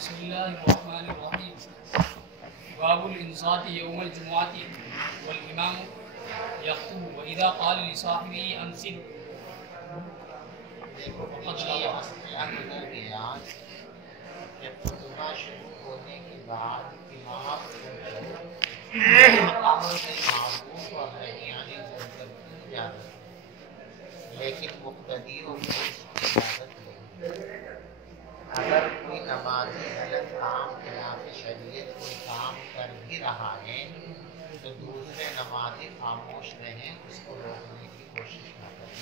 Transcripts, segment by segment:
بسم الله الرحمن الرحيم. باب الإنصات يوم الجمعة والإمام يخطب وإذا قال لصاحبه أنصت فقد لغى. خطبہ شروع ہونے کے بعد امام امر بالمعروف اور نہی عن المنکر کی اجازت، لیکن مقتدیوں کو اس کی اجازت نہیں۔ اگر کوئی نمازی غلط کام خلاف شریعت کوئی کام کر بھی رہا ہے تو دوسرے نمازی خاموش رہیں، اس کو روکنے کی کوشش نہ کریں۔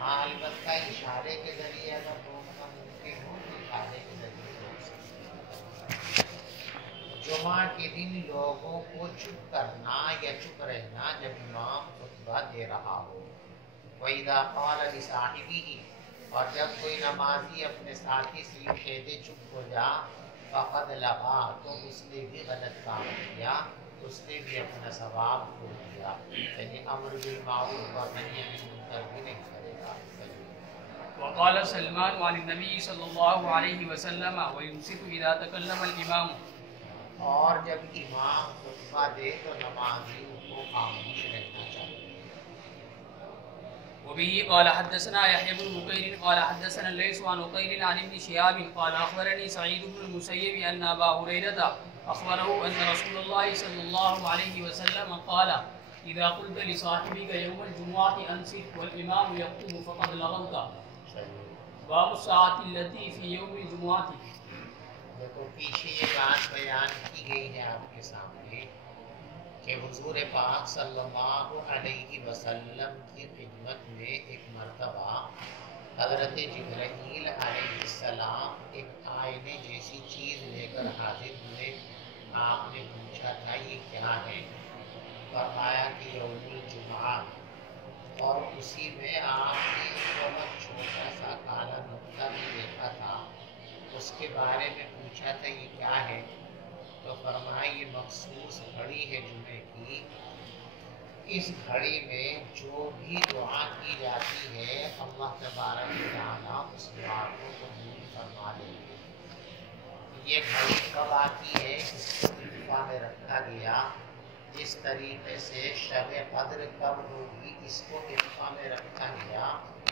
ہاں البتہ اشارے کے ذریعے اگر روکنا ممکن ہو تو اشارے کے ذریعے روک سکتے ہیں۔ جمعہ کے دن لوگوں کو چپ کرنا یا چپ رہنا جب امام خطبہ دے رہا ہو۔ وَإِذَا قَالَ لِصَاحِبِهِ، اور جب کوئی نمازی اپنے ساتھی سے یوں کہہ دے چپ ہو جا، فَقَدْ لَغَا، تو اس نے بھی غلط کام کیا، اس نے بھی اپنا ثواب کھو دیا، یعنی امر بالمعروف اور نہی عن المنکر بھی نہیں کرے گا۔ وقال سلمان عن النبي صلى الله عليه وسلم وينصت إذا تكلم الإمام. اور جب امام خطبہ دے تو نمازیوں کو خاموش رہنا چاہیے۔ وبه قال حدثنا يحيى بن بكير قال حدثنا الليث عن عقيل عن ابن شهاب قال أخبرني سعيد بن المسيب أن أبا هريرة أخبره أن رسول الله صلى الله عليه وسلم قال إذا قلت لصاحبك يوم الجمعة أنصت والإمام يخطب فقد لغوت. باب الساعة التي في يوم الجمعة. دیکھو پیچھے یہ بات بیان کی گئی ہے آپ کے سامنے کہ حضور پاک صلی اللہ علیہ وسلم کی خدمت میں ایک مرتبہ حضرت جبرائیل علیہ السلام ایک آئینے جیسی چیز لے کر حاضر ہوئے۔ آپ نے پوچھا تھا یہ کیا ہے؟ فرمایا کہ یوم الجمعہ، اور اسی میں آپ نے بہت چھوٹا سا کالا نقطہ بھی دیکھا تھا، اس کے بارے میں پوچھا تھا یہ کیا ہے؟ تو فرمایا یہ مخصوص گھڑی ہے جمعے کی، اس گھڑی میں جو بھی دعا کی جاتی ہے اللہ تبارک و تعالیٰ اس دعا کو قبول فرما لیتے ہیں۔ یہ گھڑی کب آتی ہے؟ اس کو اتفاق میں رکھا گیا۔ جس طریقے سے شب قدر کب ہوگی اس کو اتفاق میں رکھا گیا،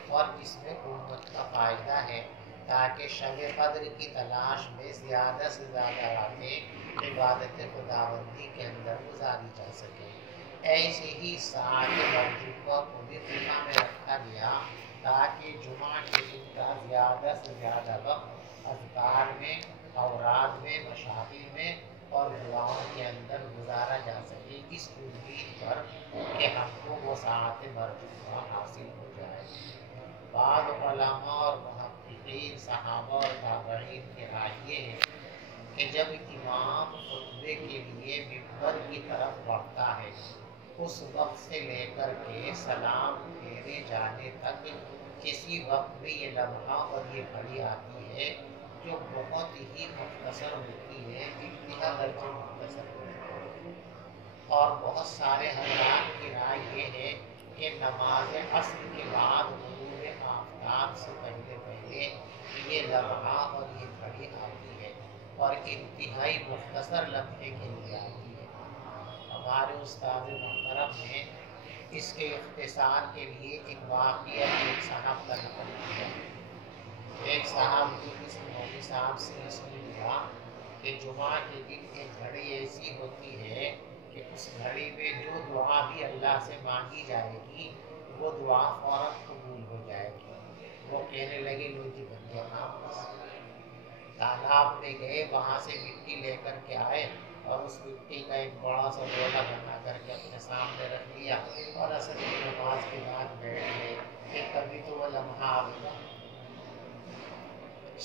اور اس میں امت کا فائدہ ہے تاکہ شب قدر کی تلاش میں زیادہ سے زیادہ راتیں عبادت خداوندی کے اندر گزاری جا سکے۔ ایسے ہی ساعت مرجوہ کو بھی اتفاق میں رکھا گیا تاکہ جمعہ کے دن کا زیادہ سے زیادہ وقت اذکار میں، اوراد میں، مشاغل میں اور دعاؤں کے اندر گزارا جا سکے، اس امید پر کہ ہم کو وہ ساعت مرجوہ حاصل ہو جائے۔ بعض علماء اور محققین، صحابہ اور تابعین کی رائے یہ ہے کہ جب امام خطبے کے لیے ممبر کی طرف بڑھتا ہے اس وقت سے لے کر کے سلام پھیرے جانے تک کسی وقت میں یہ لمحہ اور یہ گھڑی آتی ہے جو بہت ہی مختصر ہوتی ہے، انتہا درجے مختصر ہوتی ہے۔ اور بہت سارے حضرات کی رائے یہ ہے کہ نماز عصر کے بعد غروب آفتاب سے پہلے پہلے یہ لمحہ اور یہ گھڑی آتی ہے، اور انتہائی مختصر لمحے کے لیے آتی ہے۔ ہمارے استاد محترم نے اس کے اختصار کے لیے ایک واقعہ ایک صاحب کا نقل کیا۔ ایک صاحب جو کسی مولوی صاحب سے سن لیا کہ جمعہ کے دن ایک گھڑی ایسی ہوتی ہے کہ اس گھڑی میں جو دعا بھی اللہ سے مانگی جائے گی وہ دعا فوراً قبول ہو جائے گی۔ وہ کہنے لگے لو جی بندے آپ تالاب میں گئے، وہاں سے مٹی لے کر کے آئے اور اس مٹی کا ایک بڑا سا لوٹا بنا کر کے اپنے سامنے رکھ لیا اور عصر کی نماز کے بعد بیٹھ گئے کہ کبھی تو وہ لمحہ آ گیا،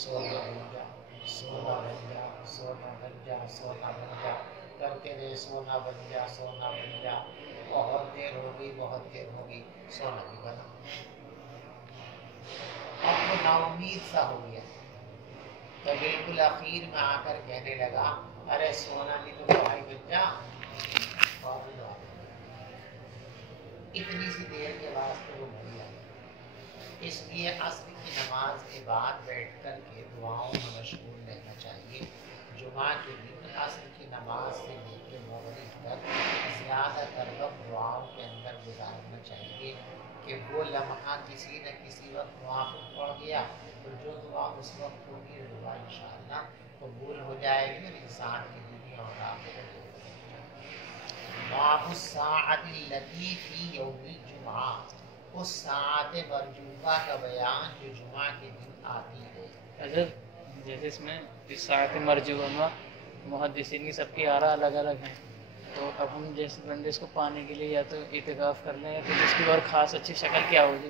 سونا بن جا، سونا بن جا، سونا بن جا، سونا بن جا کرتے رہے، سونا بن جا، سونا بن جا۔ بہت دیر ہو گئی، بہت دیر ہو گئی، سونا بھی بنا۔ اب وہ نا امید سا ہو گیا تو بالکل اخیر میں آ کر کہنے لگا ارے سونا بھی تو بھائی بن جا، اور اتنی سی دیر کے واسطے وہ گھڑی آئی۔ اس لیے عصر کی نماز کے بعد بیٹھ کر کے دعاؤں میں مشغول رہنا چاہیے اس وقت ہوگی دعا انشاءاللہ قبول ہو جائے گی اور انسان کی دنیا اور آخرت باب الساعۃ التي فی یوم الجمعہ، اس ساعت مرجوبہ کا بیان جو جمعہ کے دن آتی ہے۔ حضرت جیسے اس میں اس ساعت مرجوبہ محدثین کی سب کی آراء الگ الگ ہیں، تو اب ہم جیسے بندے اس کو پانے کے لیے یا تو اعتکاف کر لیں یا پھر اس کی اور خاص اچھی شکل کیا ہوگی؟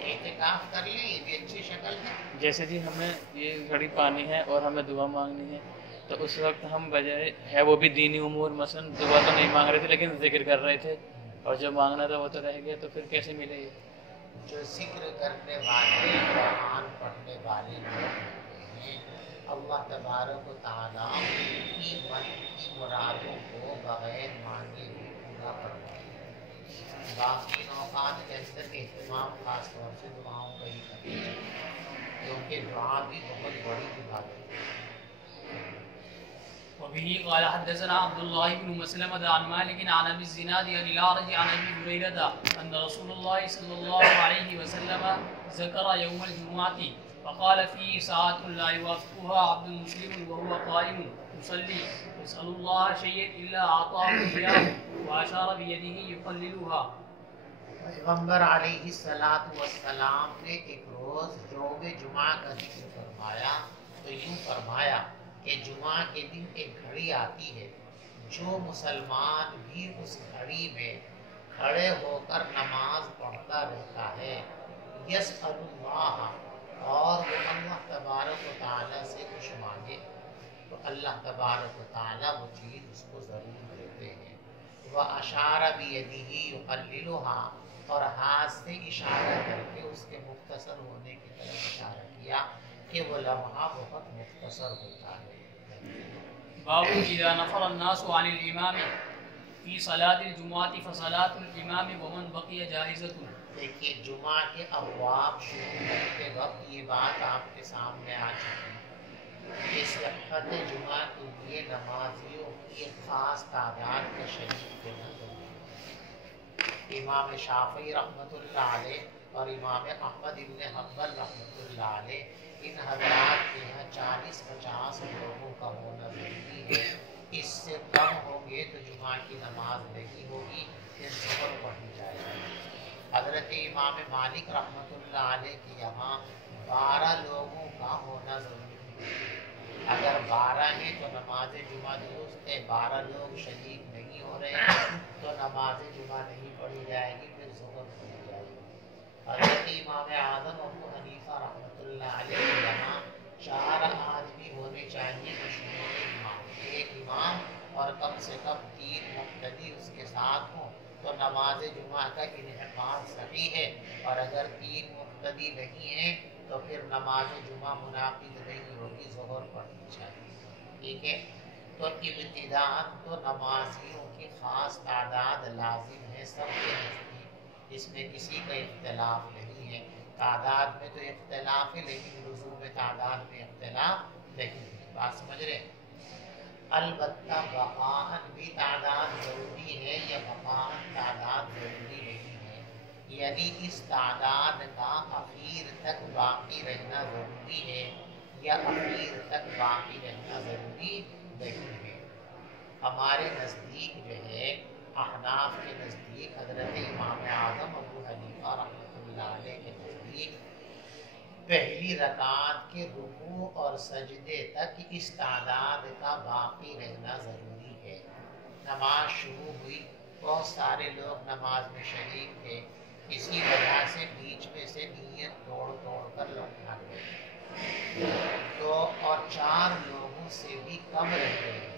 اعتکاف کر لیں، یہ بھی اچھی شکل ہے۔ جیسے جی ہمیں یہ گھڑی پانی ہے اور ہمیں دعا مانگنی ہے، تو اس وقت ہم بجائے ہے وہ بھی دینی امور، مثلا دعا تو نہیں مانگ رہے تھے لیکن ذکر کر رہے تھے، اور جو مانگنا تھا وہ تو رہ گیا، تو پھر کیسے ملے یہ؟ جو ذکر کرنے والے قرآن پڑھنے والے لوگ ہوتے ہیں، اللہ تبارک و تعالیٰ کی من کی مرادوں کو بغیر مانگے ہوئے پورا کرواتے ہیں۔ باقی اوقات کے اندر اہتمام خاص طور سے دعاؤں کا ہی کرنا چاہیے، کیونکہ دعا بھی بہت بڑی عبادت ہے۔ وبه قال حدثنا عبد الله بن مسلمة عن مالك عن ابي الزناد عن الأعرج عن ابي هريرة ان رسول الله صلى الله عليه وسلم ذكر يوم الجمعة فقال فيه ساعة لا يوافقها عبد مسلم وهو قائم يصلي يسأل الله شيئا إلا أعطاه إياه وأشار بيده يقللها۔ پیغمبر علیہ الصلوۃ والسلام نے ایک روز یوم جمعہ کا ذکر فرمایا تو یوں فرمایا کہ جمعہ کے دن ایک گھڑی آتی ہے، جو مسلمان بھی اس گھڑی میں کھڑے ہو کر نماز پڑھتا رہتا ہے، یسأل اللہ، اور وہ اللہ تبارک و تعالیٰ سے کچھ مانگے تو اللہ تبارک و تعالیٰ وہ چیز اس کو ضرور دیتے ہیں۔ وَأَشَارَ بِيَدِهِ يُقَلِّلُهَا، اور ہاتھ سے اشارہ کر کے اس کے مختصر ہونے کی طرف اشارہ کیا کہ وہ لمحہ بہت مختصر ہوتا ہے۔ باب اذا نفر الناس عن الامام في صلاة الجمعة فصلاة الامام ومن بقي جائزة۔ دیکھیے جمعہ کے ابواب شروع کرتے وقت یہ بات آپ کے سامنے آ چکی ہے کہ صحت جمعہ کے لیے نمازیوں کی ایک خاص تعداد کا شریک ہونا ضروری ہے۔ امام شافعی رحمۃ اللہ علیہ اور امام احمد ابن حنبل رحمۃ اللہ علیہ، ان حضرات کے یہاں 40-50 لوگوں کا ہونا ضروری ہے۔ اس سے کم ہوں گے تو جمعہ کی نماز نہیں ہوگی، پھر ظہر پڑھی جائے گی۔ حضرت امام مالک رحمۃ اللہ علیہ کے یہاں 12 لوگوں کا ہونا ضروری ہے۔ اگر 12 ہیں تو نماز جمعہ درست ہے، 12 لوگ شریک نہیں ہو رہے ہیں تو نماز جمعہ نہیں پڑھی جائے گی، پھر ظہر پڑھی جائے گی۔ حضرت امام اعظم ابو حنیفہ رحمۃ اللہ علیہ کے یہاں 4 آدمی ہونے چاہیے بشمول امام، ایک امام اور کم سے کم 3 مقتدی اس کے ساتھ ہوں تو نماز جمعہ کا انعقاد صحیح ہے، اور اگر 3 مقتدی نہیں ہیں تو پھر نماز جمعہ منعقد نہیں ہوگی، ظہر پڑھنی چاہیے۔ ٹھیک ہے، تو ابتداءً تو نمازیوں کی خاص تعداد لازم ہے سب کے نزدیک، اس میں کسی کا اختلاف نہیں ہے۔ تعداد میں تو اختلاف ہے لیکن لزوم تعداد میں اختلاف نہیں ہے، بات سمجھ رہے ہیں؟ البتہ بقاءً بھی تعداد ضروری ہے یا بقاءً تعداد ضروری نہیں ہے، یعنی اس تعداد کا اخیر تک باقی رہنا ضروری ہے یا اخیر تک باقی رہنا ضروری نہیں ہے۔ ہمارے نزدیک جو ہے احناف کے نزدیک، حضرت امام اعظم ابو حنیفہ رحمۃ اللہ علیہ کے نزدیک پہلی رکعت کے رکوع اور سجدے تک اس تعداد کا باقی رہنا ضروری ہے۔ نماز شروع ہوئی، بہت سارے لوگ نماز میں شریک تھے، اسی وجہ سے بیچ میں سے نیت توڑ کر لوٹنا گئے تو اور 4 لوگوں سے بھی کم رہ گئے،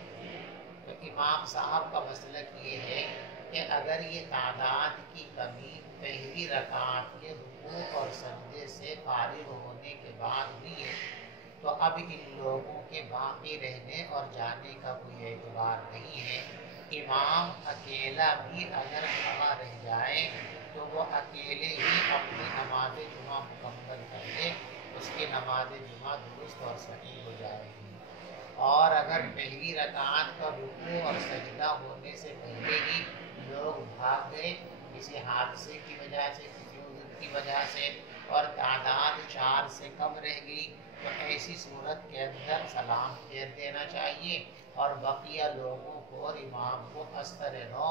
تو امام صاحب کا مسلک یہ ہے کہ اگر یہ تعداد کی کمی پہلی رکعت کے رکوع اور سجدے سے فارغ ہونے کے بعد ہوئی ہے تو اب ان لوگوں کے باقی رہنے اور جانے کا کوئی اعتبار نہیں ہے۔ امام اکیلا بھی اگر کھڑا رہ جائے تو وہ اکیلے ہی اپنی نماز جمعہ مکمل کر لے، اس کی نماز جمعہ درست اور صحیح ہو جائے گی۔ اور اگر پہلی رکعت کا رکوع اور سجدہ ہونے سے پہلے ہی لوگ بھاگ گئے کسی حادثے کی وجہ سے، کسی عذر کی وجہ سے، اور تعداد 4 سے کم رہ گئی تو ایسی صورت کے اندر سلام پھیر دینا چاہیے اور بقیہ لوگوں کو اور امام کو اثر نو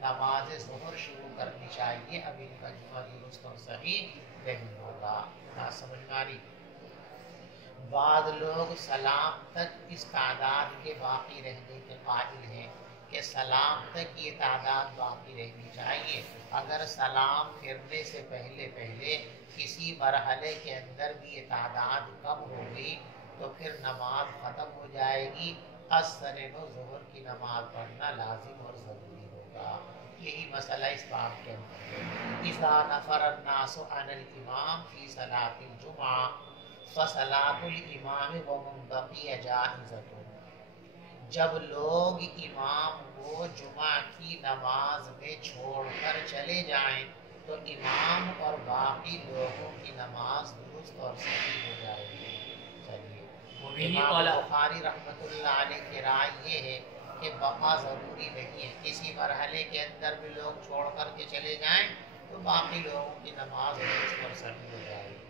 نماز ظہر شروع کرنی چاہیے. اب ان کا جمعہ درست اور صحیح نہیں ہوگا. بات سمجھ میں آ رہی؟ بعض لوگ سلام تک اس تعداد کے باقی رہنے کے قائل ہیں کہ سلام تک یہ تعداد باقی رہنی چاہیے. اگر سلام پھرنے سے پہلے کسی مرحلے کے اندر بھی یہ تعداد کم ہو گئی تو پھر نماز ختم ہو جائے گی. اثر و ظہر کی نماز پڑھنا لازم اور ضروری ہوگا. یہی مسئلہ اس باب کے اندر ہے. اذا نفر الناس عن الامام فی صلاۃ الجمعہ فصلاۃ الامام ومن بقی جائزۃ. جب لوگ امام کو جمعہ کی نماز میں چھوڑ کر چلے جائیں تو امام اور باقی لوگوں کی نماز درست اور صحیح ہو جائے گی. چلیے، امام بخاری رحمۃ اللہ علیہ کی رائے یہ ہے کہ بقا ضروری نہیں ہے. کسی مرحلے کے اندر بھی لوگ چھوڑ کر کے چلے جائیں تو باقی لوگوں کی نماز درست اور صحیح ہو جائے گی.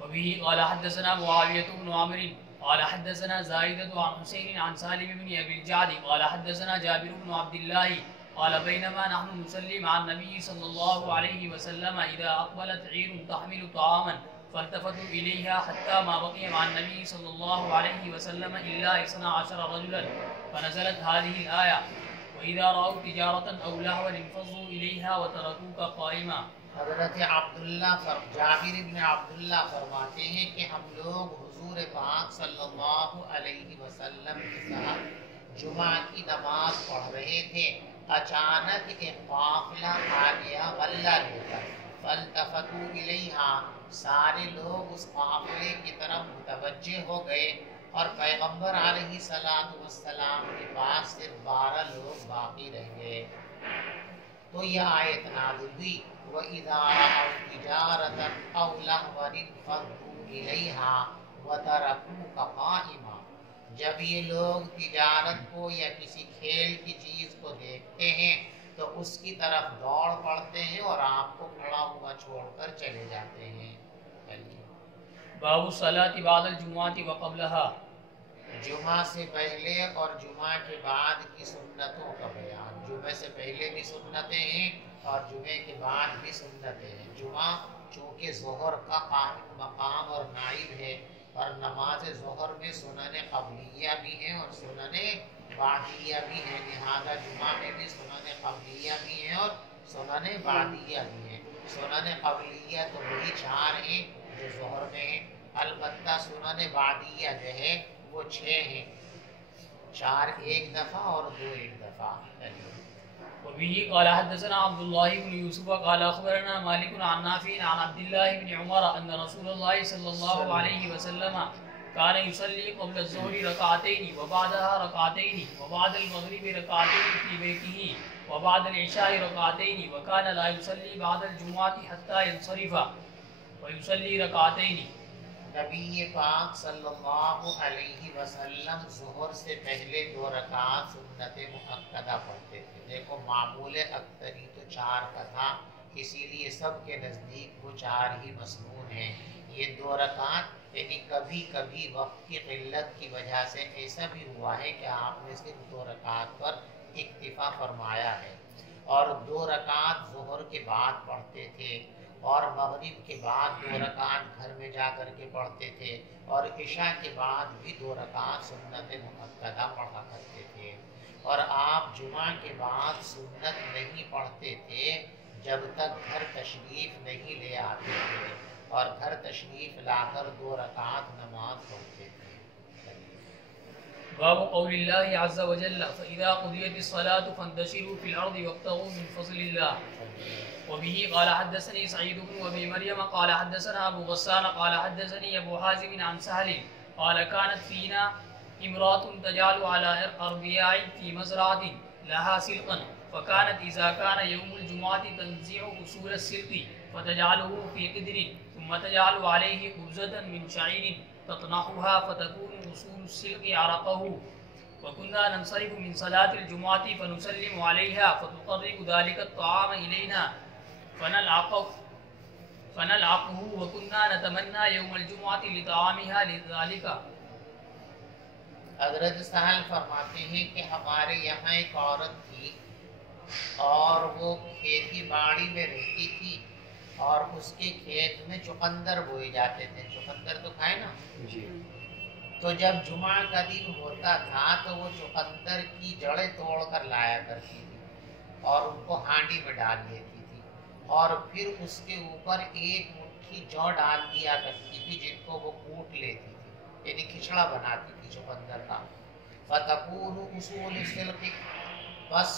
وبه قال حدثنا معاوية بن عمرو قال حدثنا زائدة عن حسين عن سالم بن أبي الجعد قال حدثنا جابر بن عبد الله قال بينما نحن نصلي مع النبي صلى الله عليه وسلم إذا أقبلت عير تحمل طعاما فالتفتوا إليها حتى ما بقي مع النبي صلى الله عليه وسلم إلا 12 رجلا فنزلت هذه الآية وإذا رأوا تجارة أو لهوا انفضوا إليها وتركوك قائما. حضرت جابر بن عبداللہ فرماتے ہیں کہ ہم لوگ حضور پاک صلی اللہ علیہ وسلم کے ساتھ جمعہ کی نماز پڑھ رہے تھے. اچانک ایک قافلہ آ گیا غلہ لے کر. فالتفتوا الیہا، سارے لوگ اس قافلے کی طرف متوجہ ہو گئے اور پیغمبر علیہ السلام کے پاس صرف 12 لوگ باقی رہ گئے. تو یہ آیت نازل ہوئی وَإِذَا رَأَوْا تِجَارَةً أَوْ لَهْوًا انفضوا إِلَيْهَا وَتَرَكُوكَ قَائِمًا. جب یہ لوگ تجارت کو یا کسی کھیل کی چیز کو دیکھتے ہیں تو اس کی طرف دوڑ پڑتے ہیں اور آپ کو کھڑا ہوا چھوڑ کر چلے جاتے ہیں. باب الصلاة بعد الجمعة وقبلها. جمعہ سے پہلے اور جمعہ کے بعد کی سنتوں کا بیان. جمعہ سے پہلے بھی سنتیں ہیں اور جمعے کے بعد بھی سنتیں ہیں. جمعہ چونکہ ظہر کا قائم مقام اور نائب ہے اور نماز ظہر میں سنن قبلیہ بھی ہیں اور سنن بعدیہ بھی ہیں، لہذا جمعہ میں بھی سنن قبلیہ بھی ہیں اور سنن بعدیہ بھی ہیں. سنن قبلیہ تو وہی 4 ہیں جو ظہر میں ہیں، البتہ سنن بعدیہ جو ہے وہ 6 ہیں. 4 ایک دفعہ اور 2 ایک دفعہ. وبه قال حدثنا عبد الله بن يوسف قال أخبرنا مالك عن نافع عن عبد الله بن عمر أن رسول الله صلى الله عليه وسلم كان يصلي قبل الظهر ركعتين وبعدها ركعتين وبعد المغرب ركعتين في بيته وبعد العشاء ركعتين وكان لا يصلي بعد الجمعة حتى ينصرف ويصلي ركعتين. نبی پاک صلی اللہ علیہ وسلم ظہر سے پہلے 2 رکعت سنت مؤکدہ پڑھتے تھے. دیکھو معمول اکثری تو 4 کا تھا، اسی لیے سب کے نزدیک وہ 4 ہی مسنون ہیں. یہ 2 رکعت یعنی کبھی کبھی وقت کی قلت کی وجہ سے ایسا بھی ہوا ہے کہ آپ نے صرف 2 رکعت پر اکتفا فرمایا ہے. اور 2 رکعت ظہر کے بعد پڑھتے تھے اور مغرب کے بعد 2 رکعت گھر میں جا کر کے پڑھتے تھے اور عشاء کے بعد بھی 2 رکعت سنت مؤکدہ پڑھا کرتے تھے. اور آپ جمعہ کے بعد سنت نہیں پڑھتے تھے جب تک گھر تشریف نہیں لے آتے تھے اور گھر تشریف لا کر 2 رکعت نماز پڑھتے تھے. باب قول الله عز وجل فإذا قضيت الصلاة فانتشروا في الأرض وابتغوا من فضل الله. وبه قال حدثني سعيد بن أبي مريم قال حدثنا أبو غسان قال حدثني أبو حازم عن سهل قال كانت فينا امرأة تجعل على أربياء في مزرعة لها سلقا فكانت إذا كان يوم الجمعة تنزع أصول السلق فتجعله في قدر ثم تجعل عليه خبزة من شعير تطنحها فتكون أصول السلق عرقه. وكنا ننصرف من صلاة الجمعة فنسلم عليها فتقرب ذلك الطعام إلينا فنلعقه وكنا نتمنى يوم الجمعة لطعامها لذلك. حضرت سہل فرماتے ہیں کہ ہمارے یہاں ایک عورت تھی اور وہ کھیتی باڑی میں رہتی تھی اور اس کے کھیت میں چقندر بوئے جاتے تھے. چقندر تو کھائے نا جی. تو جب جمعہ کا دن ہوتا تھا تو وہ چقندر کی جڑیں توڑ کر لایا کرتی تھی اور ان کو ہانڈی میں ڈال لیتی تھی اور پھر اس کے اوپر ایک مٹھی جو ڈال دیا کرتی تھی جن کو وہ کوٹ لیتی تھی، یعنی کھچڑا بناتی تھی چقندر کا. فتکون اصول السلق، بس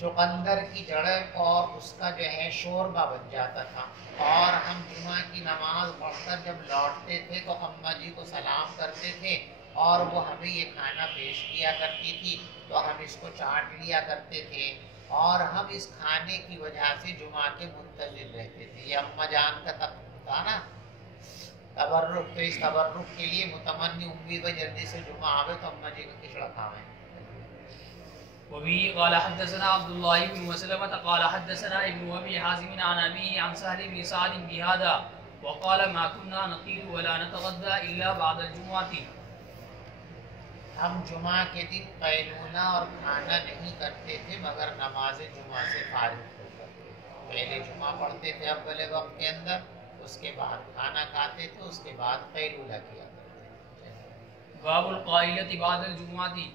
چقندر کی جڑیں اور اس کا جو ہے شوربہ بن جاتا تھا. اور ہم جمعہ کی نماز پڑھ کر جب لوٹتے تھے تو اماں جی کو سلام کرتے تھے اور وہ ہمیں یہ کھانا پیش کیا کرتی تھی تو ہم اس کو چاٹ لیا کرتے تھے اور ہم اس کھانے کی وجہ سے جمعہ کے منتظر رہتے تھے. یہ اماں جان کا تھا نا تبرک، تو اس تبرک کے لیے متمنی امید ہے جلدی سے جمعہ آوے تو اماں جی کا کھچڑا کھاویں. وبه قال حدثنا عبد الله بن مسلمة قال حدثنا ابن أبي حازم عن أبيه عن سهل بن سعد بهذا وقال ما كنا نقيل ولا نتغدى إلا بعد الجمعة. ہم جمعہ کے دن قیلولہ اور کھانا نہیں کرتے تھے مگر نماز جمعہ سے فارغ ہو کر. پہلے جمعہ پڑھتے تھے اول وقت کے اندر، اس کے بعد کھانا کھاتے تھے، اس کے بعد قیلولہ کیا کرتے تھے. باب القائلة بعد الجمعة.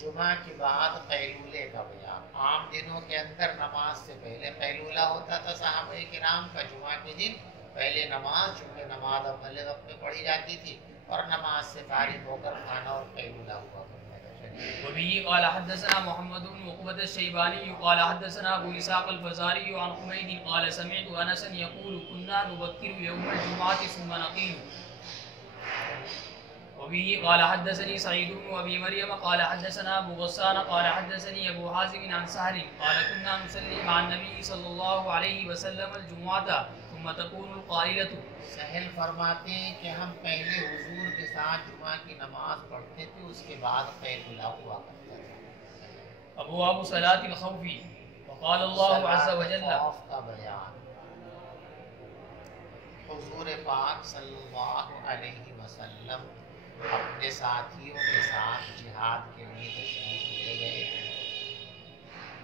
جمعہ کے بعد قیلولے کا بیان. عام دنوں کے اندر نماز سے پہلے قیلولہ ہوتا تھا صحابہ کرام کا. جمعہ کے دن پہلے نماز، چونکہ نماز اول وقت میں پڑھی جاتی تھی اور نماز سے فارغ ہو کر کھانا اور قیلولہ ہوا کرتا تھا. وبه قال حدثنا محمد بن عقبة الشيباني قال حدثنا ابو اسحاق الفزاري عن حميد قال سمعت انسا يقول كنا نبكر يوم الجمعة ثم نقيل. وبه قال حدثني سعيد بن ابي مريم قال حدثنا ابو غسان قال حدثني ابو حازم عن سهل قال كنا نصلي مع النبي صلى الله عليه وسلم الجمعة ثم تكون القائلة. سہل فرماتے ہیں کہ ہم پہلے حضور کے ساتھ جمعہ کی نماز پڑھتے تھے، اس کے بعد قیلولہ ہوا کرتا تھا. ابواب صلاة الخوف. وقال الله عز وجل. خوف کا بیان. حضور پاک صلی اللہ علیہ وسلم اپنے ساتھیوں کے ساتھ جہاد کے لیے تشریف لے گئے.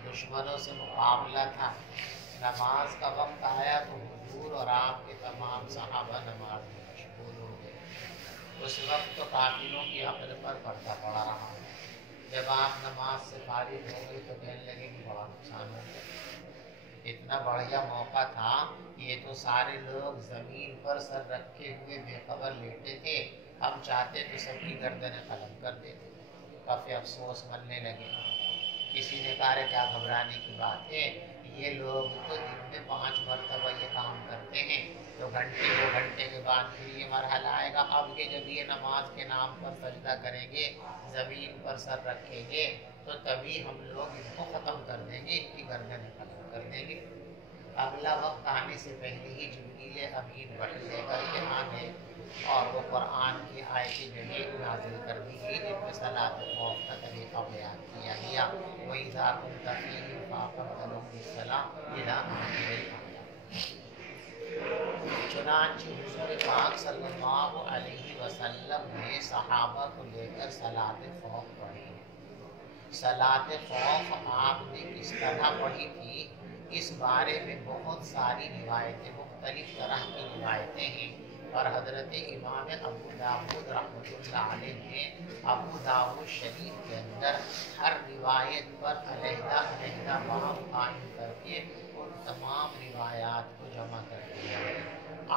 دشمنوں سے مقابلہ تھا. نماز کا وقت آیا تو حضور اور آپ کے تمام صحابہ نماز میں مشغول ہو گئے. اس وقت تو قافلوں کی عقل پر پردہ پڑا رہا. جب آپ نماز سے فارغ ہو گئے تو کہنے لگے کہ بڑا نقصان ہو گیا. اتنا بڑھیا موقع تھا، یہ تو سارے لوگ زمین پر سر رکھے ہوئے بے خبر لیٹے تھے، ہم چاہتے تو سب کی گردنیں قلم کر دیتے. کافی افسوس کرنے لگے. کسی نے کہا کیا گھبرانے کی بات ہے، یہ لوگ تو دن میں 5 مرتبہ یہ کام کرتے ہیں، تو گھنٹے 2 گھنٹے کے بعد پھر یہ مرحلہ آئے گا. اب کہ جب یہ نماز کے نام پر سجدہ کریں گے، زمین پر سر رکھیں گے، تو تبھی ہم لوگ ان کو ختم کر دیں گے، ان کی گردنیں ختم کر دیں گے. اگلا وقت آنے سے پہلے ہی جبریل امین وحی لے کر کے آ گئے اور وہ قرآن کی آیتیں جو ہے نازل کر دی گئی جن میں صلاۃ خوف کا طریقہ بیان کیا گیا. وَإِذَا كُنْتَ فِيهِمْ فَأَقَمْتَ لَهُمُ الصَّلَاةَ إِلَىٰ آخِرِ الْآیَةِ. چنانچہ حضور پاک صلی اللہ علیہ وسلم نے صحابہ کو لے کر صلاۃ خوف پڑھی. صلاۃ خوف آپ نے کس طرح پڑھی تھی، اس بارے میں بہت ساری روایتیں، مختلف طرح کی روایتیں ہیں. اور حضرت امام ابو داؤد رحمۃ اللہ علیہ نے ابو داؤد شریف کے اندر ہر روایت پر علیحدہ علیحدہ باب قائم کر کے ان تمام روایات کو جمع کر دیا ہے.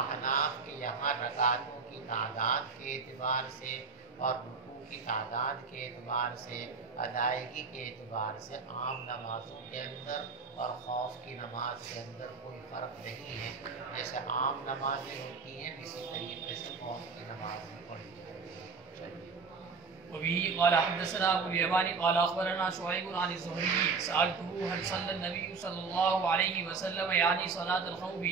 احناف کے یہاں رکعتوں کی تعداد کے اعتبار سے اور رکوع کی تعداد کے اعتبار سے، ادائیگی کے اعتبار سے عام نمازوں کے اندر اور خوف کی نماز کے اندر کوئی فرق نہیں ہے. جیسے عام نمازیں ہوتی ہیں اسی طریقے سے خوف کی نماز بھی پڑھی جاتی ہے. وبه قال حدثنا ابو اليمان قال اخبرنا شعيب عن الزهري سألته هل صلى النبي صلى الله عليه وسلم يعني صلاة الخوف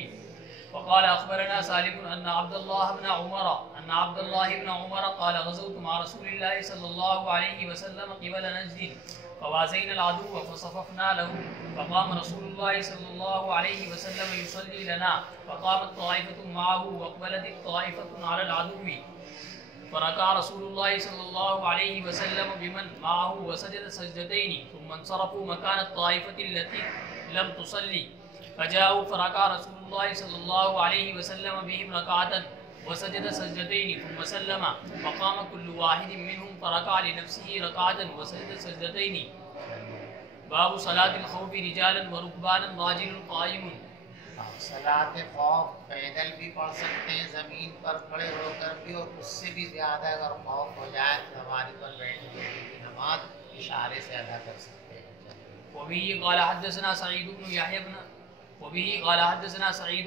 وقال أخبرنا سالم أن عبد الله بن عمر قال غزوت مع رسول الله صلى الله عليه وسلم قبل نجد فوازينا العدو فصففنا له فقام رسول الله صلى الله عليه وسلم يصلي لنا فقامت طائفة معه واقبلت الطائفة على العدو فركع رسول الله صلى الله عليه وسلم بمن معه وسجد سجدتين ثم انصرفوا مكان الطائفة التي لم تصلي فجاءوا فركع رسول الله صلى الله عليه وسلم بهم ركعة وسجد سجدتين ثم سلم فقام كل واحد منهم فركع لنفسه ركعة وسجد سجدتين. باب صلاة الخوف رجالا وركبانا راجل قائم. صلاۃ خوف پیدل بھی پڑھ سکتے ہیں زمین پر کھڑے ہو کر بھی، اور اس سے بھی زیادہ اگر خوف ہو جائے تو سواری پر بیٹھ کے بھی نماز اشارے سے ادا کر سکتے ہیں. وبه قال حدثنا سعيد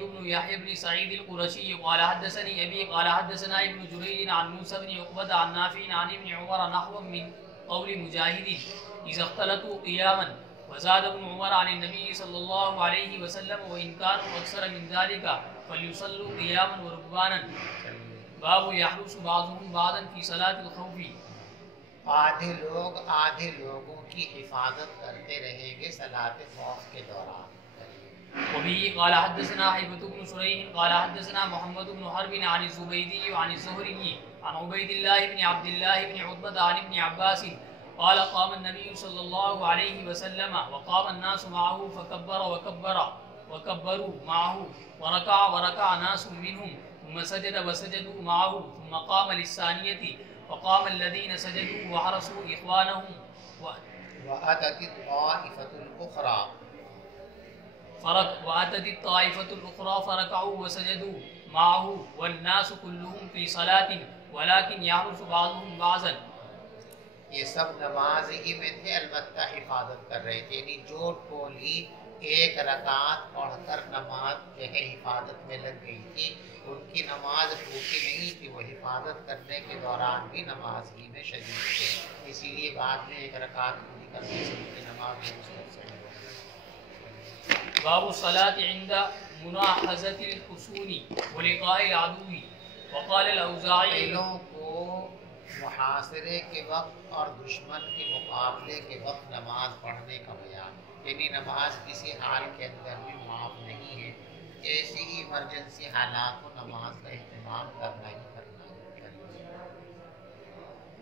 بن يحيى بن سعيد القرشي قال حدثني أبي قال حدثنا ابن جريج عن موسى بن عقبة عن نافع عن ابن عمر نحو من قول مجاهد إذا اختلطوا قياما وزاد ابن عمر عن النبي صلى الله عليه وسلم وإن كانوا أكثر من ذلك فليصلوا قياما وركبانا. باب يحرس بعضهم بعضا في صلاة الخوف. آدھے لوگ آدھے لوگوں کی حفاظت کرتے رہیں گے صلاۃ خوف کے دوران. وبه قال حدثنا حيبة بن شريح قال حدثنا محمد بن حرب عن الزبيدي عن الزهري عن عبيد الله بن عبد الله بن عتبة عن ابن عباس قال قام النبي صلى الله عليه وسلم وقام الناس معه فكبر وكبروا معه وركع ناس منهم ثم سجد وسجدوا معه ثم قام للثانية وقام الذين سجدوا وحرسوا إخوانهم وأتت الطائفة الأخرى فركعوا وسجدوا معه والناس كلهم في صلاة ولكن يحرس بعضهم بعضا. یہ سب نماز ہی میں تھے، البتہ حفاظت کر رہے تھے، یعنی جو ٹولی ایک رکعت پڑھ کر نماز جو ہے حفاظت میں لگ گئی تھی، ان کی نماز ٹوٹی نہیں تھی، وہ حفاظت کرنے کے دوران بھی نماز ہی میں شریک تھے، اسی لیے بعد میں ایک رکعت پوری کرنے سے ان کی نماز درست ہو سکتی. باب الصلاة عند مناحزة الحصون ولقاء العدو. وقال الأوزاعي پہلوں کو محاصرے کے وقت اور دشمن کے مقابلے کے وقت نماز پڑھنے کا بیان، یعنی نماز کسی حال کے اندر بھی معاف نہیں ہے، ایسی ہی ایمرجنسی حالات کو نماز کا اہتمام کرنا ہی کرنا ہے.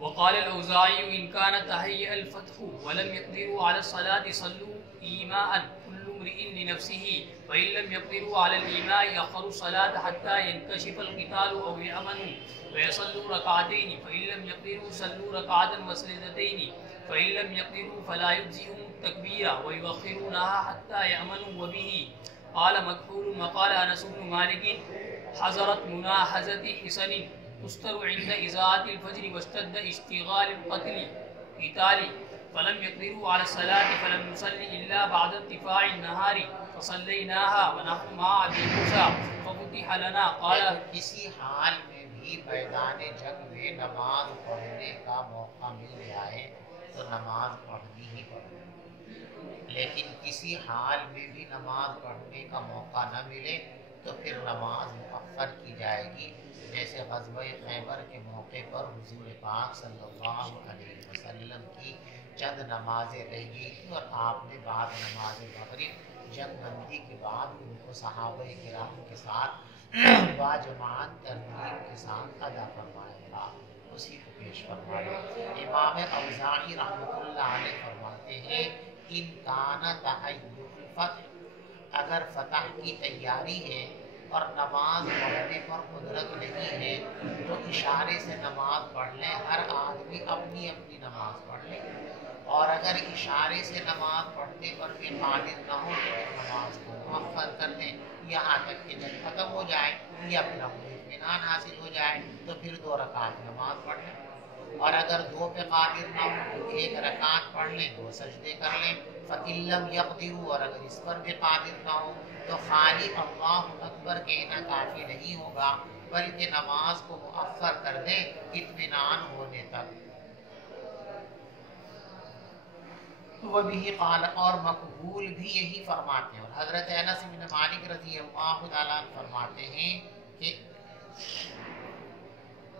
وقال الأوزاعي إن كان تهيأ الفتح ولم يقدروا على الصلاة صلوا إيماء كل امرئ لنفسه فإن لم يقدروا على الإيماء أخروا الصلاة حتى ينكشف القتال أو يأمنوا ويصلوا ركعتين فإن لم يقدروا صلوا ركعة وسجدتين فإن لم يقدروا فلا يجزئهم التكبير ويؤخرونها حتى يأمنوا. وبه قال مكحول وقال أنس بن مالك حضرت مناحزة حصن تستر عند إذاعة الفجر واشتد اشتغال قتال فلم يقدروا على الصلاة فلم نصلي إلا بعد ارتفاع النهار فصليناها ونحن مع أبي موسى ففتح لنا. قال کسی حال میں بھی میدان جنگ میں نماز پڑھنے کا موقع مل جائے تو نماز پڑھنی ہی پڑھنی، لیکن کسی حال میں بھی نماز پڑھنے کا موقع نہ ملے تو پھر نماز مؤخر کی جائے گی. جیسے غزوہ خیبر کے موقع پر حضور پاک صلی اللہ علیہ وسلم کی چند نمازیں رہ گئی تھیں اور آپ نے بعد نماز مغرب جنگ بندی کے بعد ان کو صحابہ کرام کے ساتھ باجماعت ترتیب کے ساتھ ادا فرمایا تھا، اسی کو پیش فرمایا. امام اوزاعی رحمۃ اللہ علیہ فرماتے ہیں ان کان تحیّ الفتح، اگر فتح کی تیاری ہے اور نماز پڑھنے پر قدرت نہیں ہے تو اشارے سے نماز پڑھ لیں، ہر آدمی اپنی اپنی نماز پڑھ لیں، اور اگر اشارے سے نماز پڑھنے پر بھی قادر نہ ہو تو نماز کو مؤخر کر دیں یہاں تک کہ جب ختم ہو جائے یا پھر اپنے اطمینان حاصل ہو جائے تو پھر 2 رکعت نماز پڑھ لیں، اور اگر 2 پہ قادر نہ ہو تو 1 رکعت پڑھ لیں، 2 سجدے کر لیں. فَإِن لَّمْ يَقْدِرُوا، اور اگر اس پر بھی قادر نہ ہو تو خالی اللہ اکبر کہنا کافی نہیں ہوگا بلکہ نماز کو مؤخر کر دیں اطمینان ہونے تک. وہ بھی قال اور مقبول بھی یہی فرماتے ہیں. اور حضرت انس بن مالک رضی اللہ تعالیٰ عنہ فرماتے ہیں کہ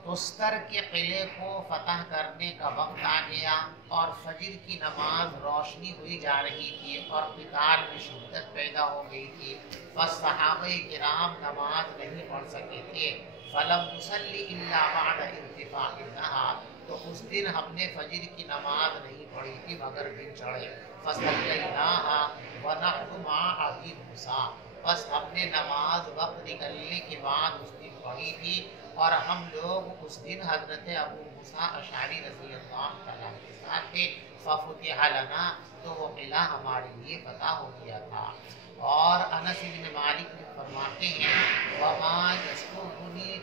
تستر کے قلعے کو فتح کرنے کا وقت آ گیا اور فجر کی نماز روشنی ہوئی جا رہی تھی اور قتال میں شدت پیدا ہو گئی تھی. بس صحابہ کرام نماز نہیں پڑھ سکے تھے. فلم نصلی الا بعد ارتفاع النہار تو اس دن ہم نے فجر کی نماز نہیں پڑھی تھی مگر دن چڑھے. فصلیناہا ونحن مع ابی موسیٰ بس ہم نے نماز وقت نکلنے کے بعد اس دن پڑھی تھی اور ہم لوگ اس دن حضرت ابو موسیٰ اشعری رضی اللہ تعالیٰ کے ساتھ تھے. ففتح لنا تو وہ قلعہ ہمارے لیے فتح ہو گیا تھا. اور انس بن مالک نے فرماتے ہیں وما یسکونی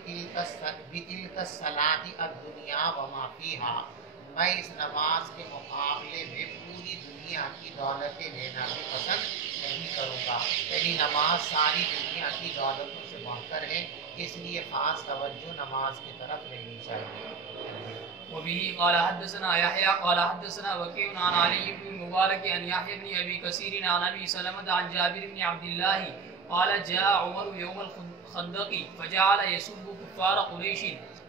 بتلک الصلاۃ الدنیا وما فیہا میں اس نماز کے مقابلے میں پوری دنیا کی دولتیں لینا بھی پسند نہیں کروں گا. یعنی نماز ساری دنیا کی دولتوں سے بہتر ہے اس لیے خاص توجہ نماز کی طرف لینی چاہیے. وبه قال حدثنا يحيى قال حدثنا وكيع عن علي بن المبارك عن يحيى بن ابي كثير عن ابي سلمة عن جابر بن عبد الله قال جاء عمر يوم الخندق فجعل يسب كفار قريش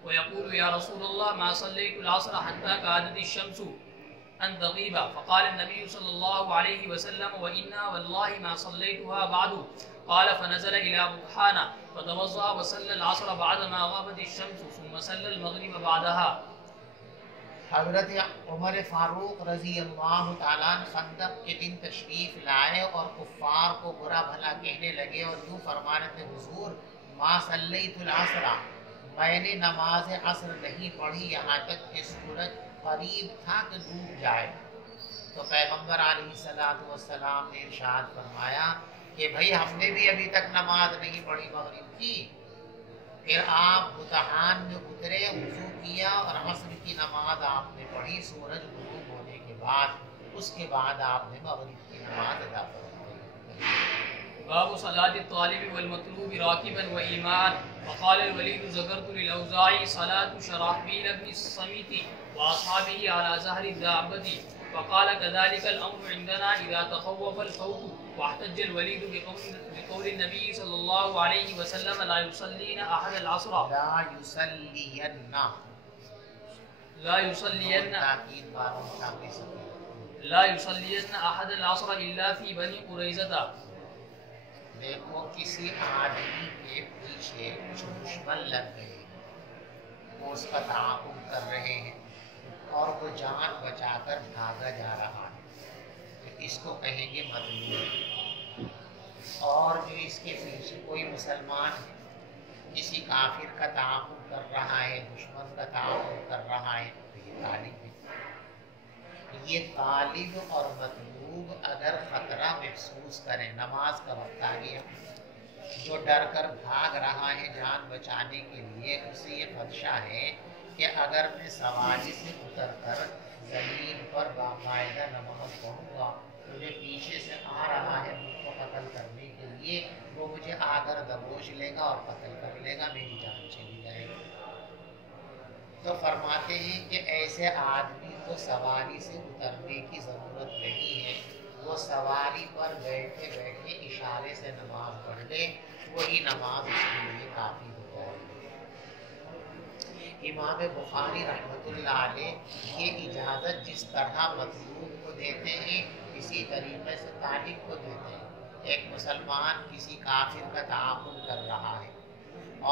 ويقول يا رسول الله ما صليت العصر حتى كادت الشمس أن تغيب. فقال النبي صلى الله عليه وسلم وإنا والله ما صليتها بعد. قال فنزل إلى بطحان فتوضأ وصلى العصر بعدما غابت الشمس ثم صلى المغرب بعدها. حضرت عمر فاروق رضی اللہ تعالیٰ عنہ خندق کے دن تشریف لائے اور کفار کو برا بھلا کہنے لگے اور یوں فرمانے تھے حضور ما صلیت العصر میں نے نماز عصر نہیں پڑھی یہاں تک کہ سورج قریب تھا کہ ڈوب جائے. تو پیغمبر علیہ السلام نے ارشاد فرمایا کہ بھئی ہم نے بھی ابھی تک نماز نہیں پڑھی مغرب کی. پھر آپ بطحان میں اترے وضو کیا اور عصر کی نماز آپ نے پڑھی سورج غروب ہونے کے بعد. اس کے بعد آپ نے مغرب کی نماز ادا فرمائی. باب صلاة الطالب والمطلوب راكبا وإيمان. وقال الوليد ذكرت للأوزاعي صلاة شراحبيل بن الصميت وأصحابه على زهر الدابة. وقال كذلك الأمر عندنا إذا تخوف الفوت. واحتج الوليد بقول النبي صلى الله عليه وسلم لا يصلين أحد العصر لا يصلين أحد العصر إلا في بني قريظة. دیکھو کسی آدمی کے پیچھے کچھ دشمن لگ گئے وہ اس کا تعاقب کر رہے ہیں اور وہ جان بچا کر بھاگا جا رہا ہے تو اس کو کہیں گے مظلوم. اور جو اس کے پیچھے کوئی مسلمان ہے کسی کافر کا تعاقب کر رہا ہے دشمن کا تعاقب کر رہا ہے تو یہ طالب ہے. یہ طالب اور مطلوب اگر خطرہ محسوس کریں نماز کا وقت آ گیا جو ڈر کر بھاگ رہا ہے جان بچانے کے لیے اسے یہ خدشہ ہے کہ اگر میں سواری سے اتر کر زمین پر باقاعدہ نماز پڑھوں گا مجھے پیچھے سے آ رہا ہے مجھ کو قتل کرنے کے لیے وہ مجھے آ کر دبوچ لے گا اور قتل کر لے گا میری جان چلی جائے گی. تو فرماتے ہیں کہ ایسے آدمی کو سواری سے اترنے کی ضرورت نہیں ہے وہ سواری پر بیٹھے بیٹھے اشارے سے نماز پڑھ لے وہی نماز اس کے لیے کافی ہو جائے. امام بخاری رحمۃ اللہ علیہ یہ اجازت جس طرح مطلوب کو دیتے ہیں اسی طریقے سے طالب کو دیتے ہیں. ایک مسلمان کسی کافر کا تعاقب کر رہا ہے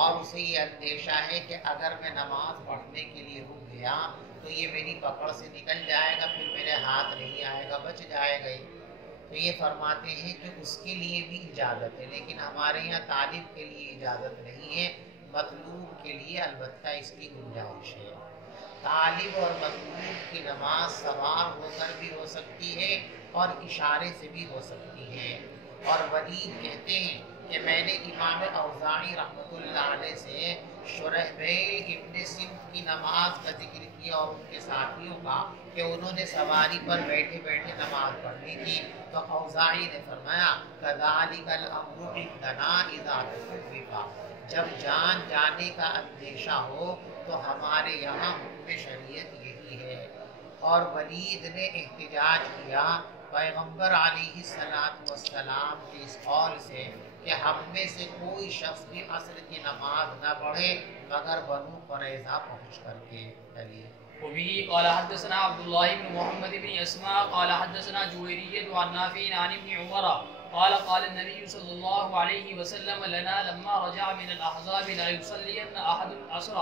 اور اسے یہ اندیشہ ہے کہ اگر میں نماز پڑھنے کے لیے رک گیا تو یہ میری پکڑ سے نکل جائے گا پھر میرے ہاتھ نہیں آئے گا بچ جائے گا. تو یہ فرماتے ہیں کہ اس کے لیے بھی اجازت ہے لیکن ہمارے یہاں طالب کے لیے اجازت نہیں ہے مطلوب کے لیے البتہ اس کی گنجائش ہے. طالب اور مطلوب کی نماز سوار ہو کر بھی ہو سکتی ہے اور اشارے سے بھی ہو سکتی ہے. اور ولید کہتے ہیں کہ میں نے امام اوزاعی رحمۃ اللہ علیہ سے شرحبیل ابن سمت کی نماز کا ذکر کیا اور ان کے ساتھیوں کا کہ انہوں نے سواری پر بیٹھے بیٹھے نماز پڑھنی تھی تو اوزاعی نے فرمایا کذالک الامر عندنا اذا تخوف جب جان جانے کا اندیشہ ہو تو ہمارے یہاں حکم شریعت یہی ہے اور ولید نے احتجاج کیا پیغمبر علیہ السلام کے اس قول سے کہ ہم میں سے کوئی شخص بھی عصر کی نماز نہ پڑھے مگر بنو قریظہ پہنچ کر کے. چلیے. وبه قال حدثنا عبد الله بن محمد بن اسماء قال حدثنا جويرية عن نافع عن ابن عمر قال قال النبي صلى الله عليه وسلم لنا لما رجع من الأحزاب لا يصلين أحد العصر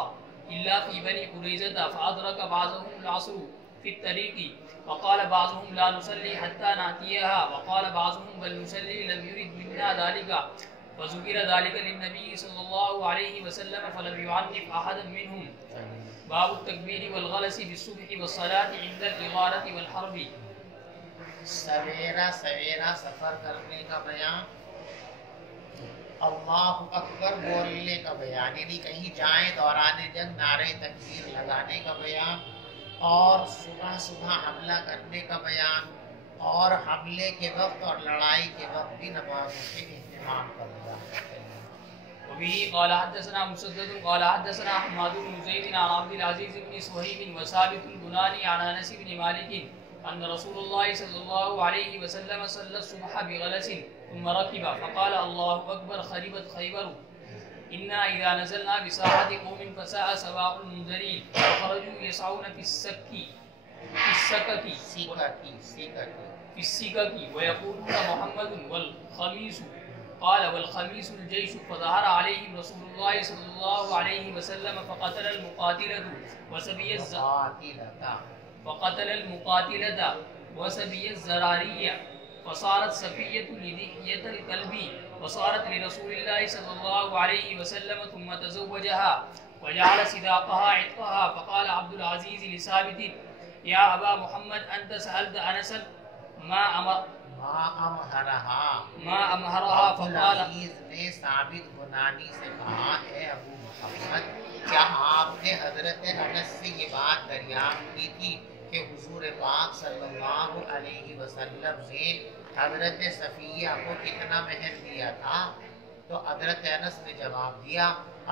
إلا في بني قريظة فأدرك بعضهم العصر في الطريق وقال بعضهم لا نصلي حتى نأتيها وقال بعضهم بل نصلي لم يرد منا ذلك فذكر ذلك للنبي صلى الله عليه وسلم فلم يعنف أحدا منهم. باب التکبیر والغلس بالصبح والصلاة عند الإغارة والحرب. سویرا سویرا سفر کرنے کا بیان، اللہ اکبر بولنے کا بیان، یعنی کہیں جائیں دوران جنگ نعرے تکبیر لگانے کا بیان، اور صبح صبح حملہ کرنے کا بیان، اور حملے کے وقت اور لڑائی کے وقت بھی نمازوں کے اہتمام کا بیان. وبه قال حدثنا مسدد قال حدثنا حماد بن زيد عن عبد العزيز بن صهيب وثابت البناني عن انس بن مالك ان رسول الله صلى الله عليه وسلم صلى الصبح بغلس ثم ركب فقال الله اكبر خربت خيبر انا اذا نزلنا بساحة قوم فساء سواء المنذرين وخرجوا يسعون في السكك ويقولون محمد والخميس قال والخميس الجيش فظهر عليهم رسول الله صلى الله عليه وسلم فقتل المقاتلة وسبي الزرارية فصارت صفية لدحية الكلب وصارت لرسول الله صلى الله عليه وسلم ثم تزوجها وجعل صداقها عتقها. فقال عبد العزيز لثابت يا أبا محمد أنت سألت أنسا ما امہرہا فقال عزیز نے ثابت بنانی سے کہا اے ابو محمد کیا آپ نے حضرت انس سے یہ بات دریافت کی تھی کہ حضور پاک صلی اللہ علیہ وسلم نے حضرت صفیہ کو کتنا مہر دیا تھا؟ تو حضرت انس نے جواب دیا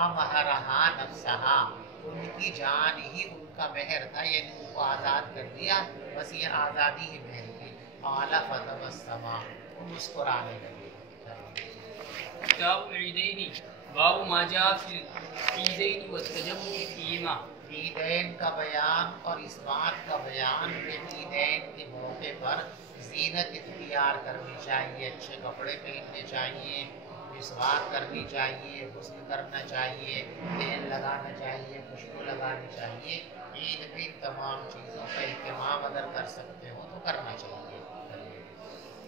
امہرہا نفسہا، ان کی جان ہی ان کا مہر تھا، یعنی ان کو آزاد کر دیا، بس یہ آزادی ہی مہر تھی. اعلیٰ فتبسما، مسکرانے لگے. کتاب العیدین باب ما جاء فی العیدین والتجمع فیہما. عیدین کا بیان اور اس بات کا بیان کہ عیدین کے موقع پر زینت اختیار کرنی چاہیے، اچھے کپڑے پہننے چاہیے، مسواک کرنی چاہیے، غسل کرنا چاہیے، تیل لگانا چاہیے، خوشبو لگانی چاہیے. عید میں ان تمام چیزوں کا اہتمام اگر کر سکتے ہو تو کرنا چاہیے.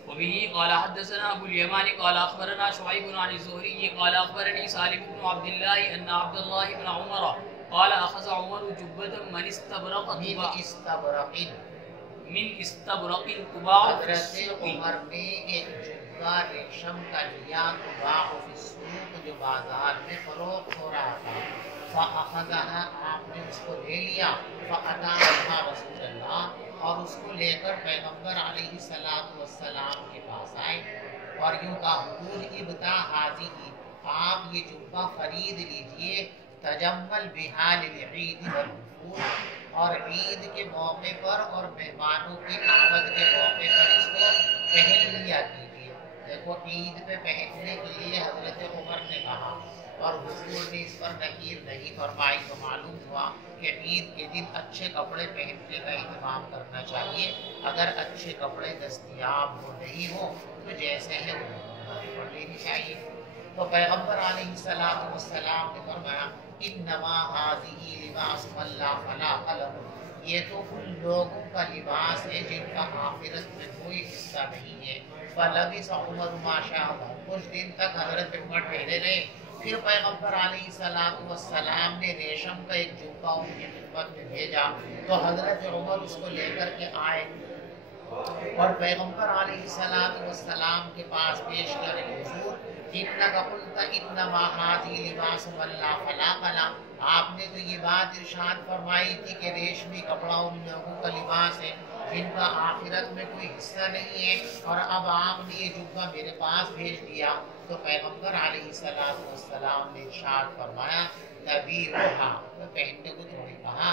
وبه قال حدثنا ابو اليمان قال اخبرنا شعيب عن الزهري قال اخبرني سالم بن عبد الله ان عبد الله بن عمر قال اخذ عمر جبة من استبرق قباء. حضرت عمر نے ایک جبہ ریشم کا لیا قباء فی السوق جو بازار میں فروخت ہو رہا تھا. فاخذها، آپ نے اس کو لے لیا. فاتا رسول اللہ، اور اس کو لے کر پیغمبر علیہ السلام کے پاس آئے اور یوں کہا حضور ابتا حاضی، آپ یہ جبہ خرید لیجئے، تجمل بحال العید والوفود، اور عید کے موقع پر اور مہمانوں کی آمد کے موقع پر اس کو پہن لیا کیجیے. دیکھو عید پہ پہننے کے لیے حضرت عمر نے کہا اور حضور نے اس پر نکیر نہیں فرمائی، تو معلوم ہوا کہ عید کے دن اچھے کپڑے پہننے کا اہتمام کرنا چاہیے. اگر اچھے کپڑے دستیاب ہو نہیں ہو تو جیسے ہے پڑھ لینی چاہیے. تو پیغمبر علیہ السلام نے فرمایا انما ھذہ لباس من لا خلاق لہ، یہ تو ان لوگوں کا لباس ہے جن کا آخرت میں کوئی حصہ نہیں ہے. فلبس عمر ما شاء، کچھ دن تک حضرت عمر پہنے رہے. پھر پیغمبر علیہ السلام نے ریشم کا ایک جبہ ان کی خدمت میں بھیجا تو حضرت عمر اس کو لے کر کے آئے اور پیغمبر علیہ السلام کے پاس پیش کرے حضور انکا قلت انما ھذہ لباس من لا خلاق لہ، آپ نے تو یہ بات ارشاد فرمائی تھی کہ ریشمی کپڑا ان لوگوں کا لباس ہے جن کا آخرت میں کوئی حصہ نہیں ہے، اور اب آپ نے یہ جبہ میرے پاس بھیج دیا. تو پیغمبر علیہ السلام نے ارشاد فرمایا تبیرھا، پہننے کو تھوڑی کہا،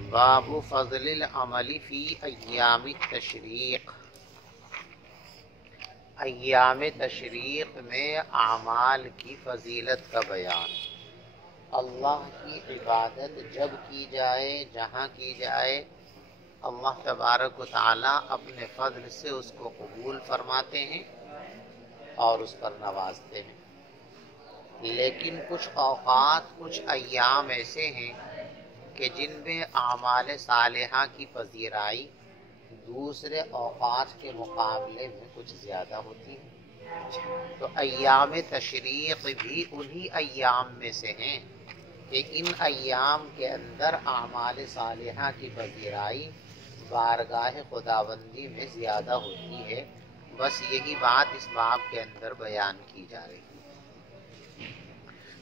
باب فضل العمل فی ایام التشریق، ایام تشریق میں اعمال کی فضیلت کا بیان۔ اللہ کی عبادت جب کی جائے، جہاں کی جائے، اللہ تبارک و تعالی اپنے فضل سے اس کو قبول فرماتے ہیں اور اس پر نوازتے ہیں۔ لیکن کچھ اوقات، کچھ ایام ایسے ہیں کہ جن میں اعمال صالحہ کی پذیرائی دوسرے اوقات کے مقابلے میں کچھ زیادہ ہوتی ہے۔ تو ایام تشریق بھی انہی ایام میں سے ہیں کہ ان ایام کے اندر اعمال صالحہ کی پذیرائی بارگاہ خداوندی میں زیادہ ہوتی ہے۔ بس یہی بات اس باب کے اندر بیان کی جا رہی ہے۔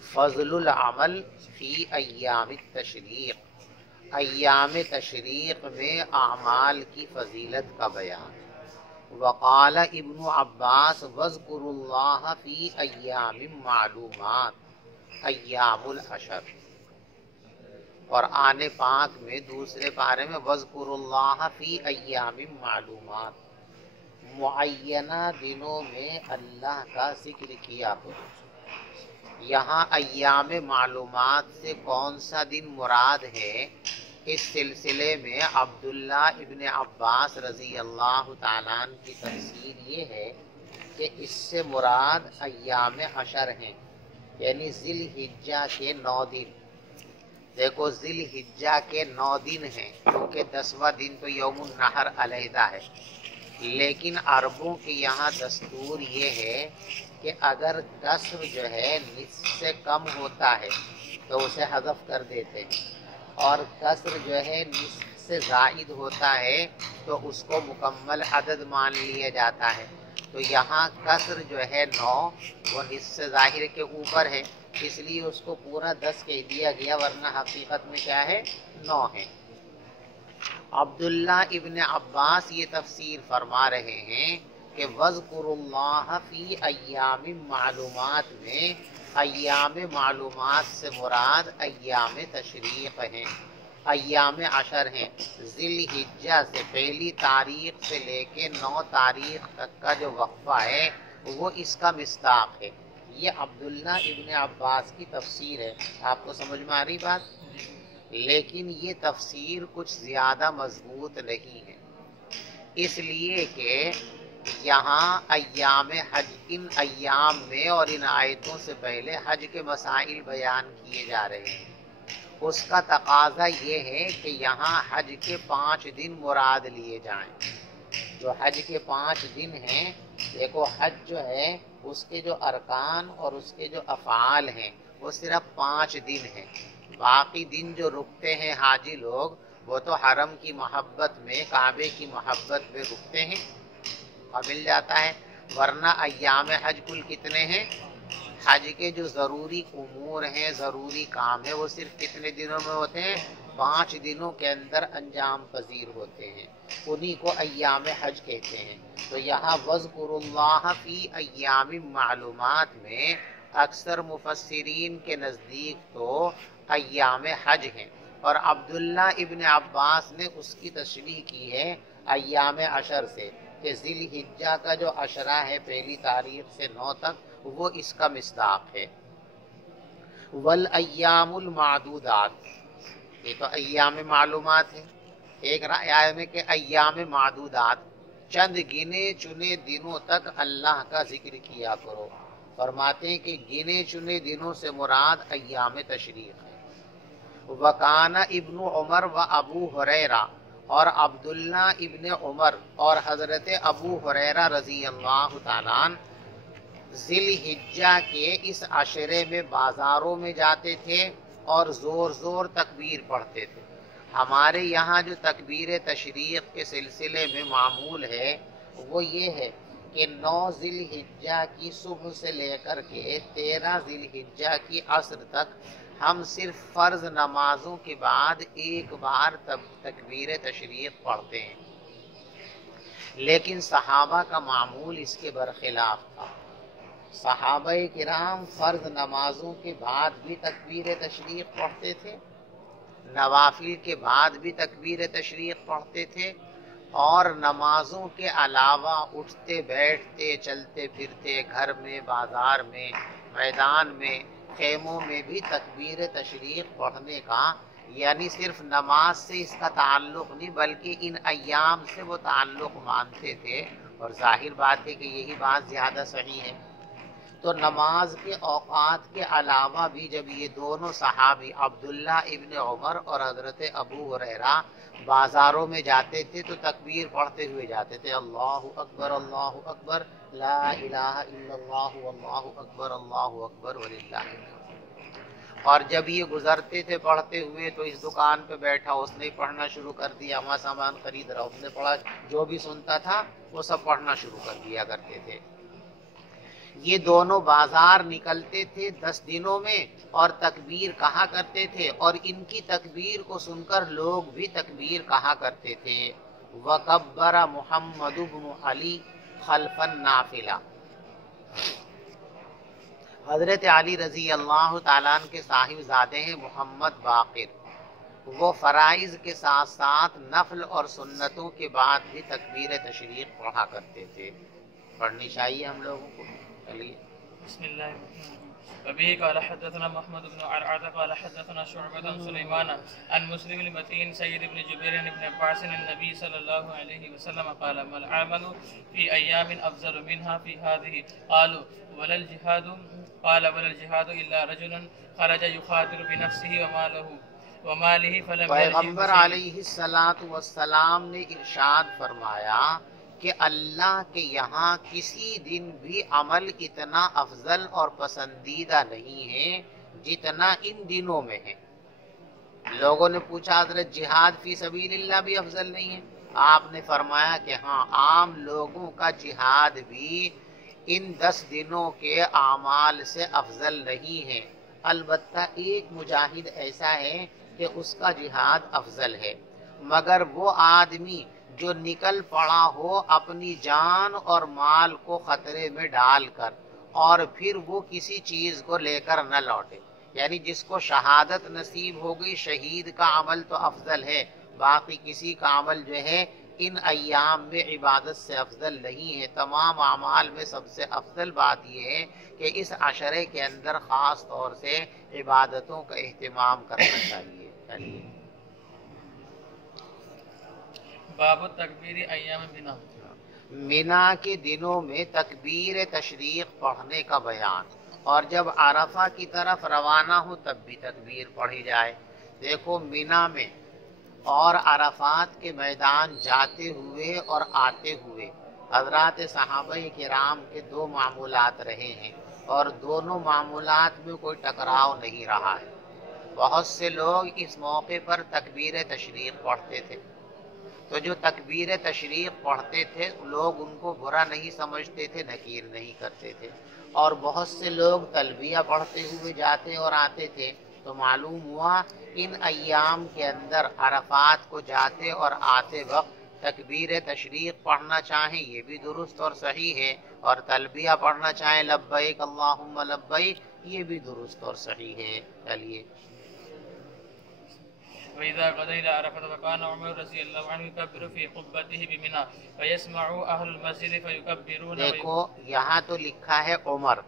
فضل العمل فی ایام التشریق، ایام تشریق میں اعمال کی فضیلت کا بیان۔ وقال ابن عباس واذکروا اللہ فی ایام معلومات، ایام العشر۔ اور آن پاک میں دوسرے پارے میں واذکروا اللہ فی ایام معلومات، معینہ دنوں میں اللہ کا ذکر کیا کرو۔ یہاں ایام معلومات سے کون سا دن مراد ہے؟ اس سلسلے میں عبداللہ ابن عباس رضی اللہ تعالیٰ عنہ کی تفسیر یہ ہے کہ اس سے مراد ایام عشر ہیں، یعنی ذی الحجہ کے 9 دن۔ دیکھو ذی الحجہ کے 9 دن ہیں، کیونکہ 10واں دن تو یوم النحر علیحدہ ہے، لیکن عربوں کے یہاں دستور یہ ہے کہ اگر کسر جو ہے نصف سے کم ہوتا ہے تو اسے حذف کر دیتے ہیں، اور کسر جو ہے نصف سے زائد ہوتا ہے تو اس کو مکمل عدد مان لیا جاتا ہے۔ تو یہاں کسر جو ہے 9 وہ نصف سے ظاہر کے اوپر ہے، اس لیے اس کو پورا 10 کہہ دیا گیا، ورنہ حقیقت میں کیا ہے؟ 9 ہے۔ عبداللہ ابن عباس یہ تفسیر فرما رہے ہیں کہ وَاذْكُرُوا اللَّهَ فِي ایام معلومات میں ایام معلومات سے مراد ایام تشریق ہیں، ایام عشر ہیں۔ ذی الحجہ سے پہلی تاریخ سے لے کے 9 تاریخ تک کا جو وقفہ ہے وہ اس کا مصداق ہے۔ یہ عبداللہ ابن عباس کی تفسیر ہے۔ آپ کو سمجھ میں آ رہی بات؟ لیکن یہ تفسیر کچھ زیادہ مضبوط نہیں ہے، اس لیے کہ یہاں ایام حج، ان ایام میں اور ان آیتوں سے پہلے حج کے مسائل بیان کیے جا رہے ہیں۔ اس کا تقاضا یہ ہے کہ یہاں حج کے 5 دن مراد لیے جائیں۔ جو حج کے 5 دن ہیں، دیکھو حج جو ہے اس کے جو ارکان اور اس کے جو افعال ہیں وہ صرف 5 دن ہیں۔ باقی دن جو رکتے ہیں حاجی لوگ، وہ تو حرم کی محبت میں، کعبے کی محبت میں رکتے ہیں اور مل جاتا ہے، ورنہ ایام حج کل کتنے ہیں؟ حج کے جو ضروری امور ہیں، ضروری کام ہے، وہ صرف کتنے دنوں میں ہوتے ہیں؟ 5 دنوں کے اندر انجام پذیر ہوتے ہیں، انہی کو ایام حج کہتے ہیں۔ تو یہاں وَاذْكُرُوا اللَّهَ فِي ایام معلومات میں اکثر مفسرین کے نزدیک تو ایام حج ہیں، اور عبداللہ ابن عباس نے اس کی تشریح کی ہے ایام عشر سے، کہ ذی الحجہ کا جو عشرہ ہے پہلی تاریخ سے 9 تک، وہ اس کا مصداق ہے۔ والایام المعدودات، یہ تو ایام معلومات ہے۔ ایک رائے میں کہ ایام معدودات، چند گنے چنے دنوں تک اللہ کا ذکر کیا کرو۔ فرماتے ہیں کہ گنے چنے دنوں سے مراد ایام تشریق ہے۔ وکانہ ابن عمر و ابو ہریرہ، اور عبداللہ ابن عمر اور حضرت ابو ہریرہ رضی اللہ تعالیٰ عنہ ذی الحجہ کے اس عشرے میں بازاروں میں جاتے تھے اور زور زور تکبیر پڑھتے تھے۔ ہمارے یہاں جو تکبیر تشریق کے سلسلے میں معمول ہے وہ یہ ہے کہ 9 ذی الحجہ کی صبح سے لے کر کے 13 ذی الحجہ کی عصر تک ہم صرف فرض نمازوں کے بعد ایک بار تکبیر تشریق پڑھتے ہیں، لیکن صحابہ کا معمول اس کے برخلاف تھا۔ صحابہ کرام فرض نمازوں کے بعد بھی تکبیر تشریق پڑھتے تھے نوافل کے بعد بھی تکبیر تشریق پڑھتے تھے، اور نمازوں کے علاوہ اٹھتے بیٹھتے چلتے پھرتے گھر میں، بازار میں، میدان میں، خیموں میں بھی تکبیر تشریق پڑھنے کا، یعنی صرف نماز سے اس کا تعلق نہیں بلکہ ان ایام سے وہ تعلق مانتے تھے، اور ظاہر بات ہے کہ یہی بات زیادہ صحیح ہے۔ تو نماز کے اوقات کے علاوہ بھی جب یہ دونوں صحابی عبداللہ ابن عمر اور حضرت ابو ہریرہ بازاروں میں جاتے تھے تو تکبیر پڑھتے ہوئے جاتے تھے، اللہ اکبر لا الہ الا اللہ واللہ اکبر وللہ الحمد۔ اور جب یہ گزرتے تھے پڑھتے ہوئے تو اس دکان پہ بیٹھا اس نے پڑھنا شروع کر دیا، وہاں سامان خرید رہا اس نے پڑھا، جو بھی سنتا تھا وہ سب پڑھنا شروع کر دیا کرتے تھے۔ یہ دونوں بازار نکلتے تھے 10 دنوں میں اور تکبیر کہا کرتے تھے، اور ان کی تکبیر کو سن کر لوگ بھی تکبیر کہا کرتے تھے۔ وَكَبَّرَ مُحَمَّدُ بْنُ عَلِي خَلْفَ النَّافِلَةِ، حضرت علی رضی اللہ تعالیٰ عنہ کے صاحب زادے ہیں محمد باقر، وہ فرائض کے ساتھ ساتھ نفل اور سنتوں کے بعد بھی تکبیر تشریق پڑھا کرتے تھے۔ پڑھنی چاہیے ہم لوگوں کو۔ چلیے بسم الله الرحمن الرحيم. وبه قال حدثنا محمد بن عرعر قال حدثنا شعبة عن سليمان عن مسلم المتين سيد بن جبير بن عباس النبي صلى الله عليه وسلم قال ما العمل في أيام أفضل منها في هذه؟ قالوا ولا الجهاد؟ قال ولا الجهاد إلا رجل خرج يخاطر بنفسه وماله فلم پیغمبر علیہ السلام نے ارشاد فرمایا کہ اللہ کے یہاں کسی دن بھی عمل اتنا افضل اور پسندیدہ نہیں ہے جتنا ان دنوں میں ہے۔ لوگوں نے پوچھا حضرت جہاد فی سبیل اللہ بھی افضل نہیں ہے؟ آپ نے فرمایا کہ ہاں، عام لوگوں کا جہاد بھی ان 10 دنوں کے اعمال سے افضل نہیں ہے، البتہ ایک مجاہد ایسا ہے کہ اس کا جہاد افضل ہے، مگر وہ آدمی جو نکل پڑا ہو اپنی جان اور مال کو خطرے میں ڈال کر، اور پھر وہ کسی چیز کو لے کر نہ لوٹے، یعنی جس کو شہادت نصیب ہو گئی، شہید کا عمل تو افضل ہے، باقی کسی کا عمل جو ہے ان ایام میں عبادت سے افضل نہیں ہے۔ تمام اعمال میں سب سے افضل بات یہ ہے کہ اس عشرے کے اندر خاص طور سے عبادتوں کا اہتمام کرنا چاہیے۔ چلیے باب التکبیر ایام منا، مینا کے دنوں میں تکبیر تشریق پڑھنے کا بیان، اور جب عرفہ کی طرف روانہ ہو تب بھی تکبیر پڑھی جائے۔ دیکھو مینا میں اور عرفات کے میدان جاتے ہوئے اور آتے ہوئے حضرات صحابہ کرام کے 2 معمولات رہے ہیں، اور دونوں معمولات میں کوئی ٹکراؤ نہیں رہا ہے۔ بہت سے لوگ اس موقع پر تکبیر تشریق پڑھتے تھے، تو جو تکبیر تشریق پڑھتے تھے لوگ ان کو برا نہیں سمجھتے تھے، نکیر نہیں کرتے تھے، اور بہت سے لوگ تلبیہ پڑھتے ہوئے جاتے اور آتے تھے۔ تو معلوم ہوا ان ایام کے اندر عرفات کو جاتے اور آتے وقت تکبیر تشریق پڑھنا چاہیں یہ بھی درست اور صحیح ہے، اور تلبیہ پڑھنا چاہیں لبیک اللہم لبیک یہ بھی درست اور صحیح ہے۔ چلیے وإذا غدا إلى عرفة فكان عمر رضي الله عنه يكبر في قبته بمنى فيسمع أهل المسجد فيكبرون۔ دیکھو یہاں تو لکھا ہے عمر،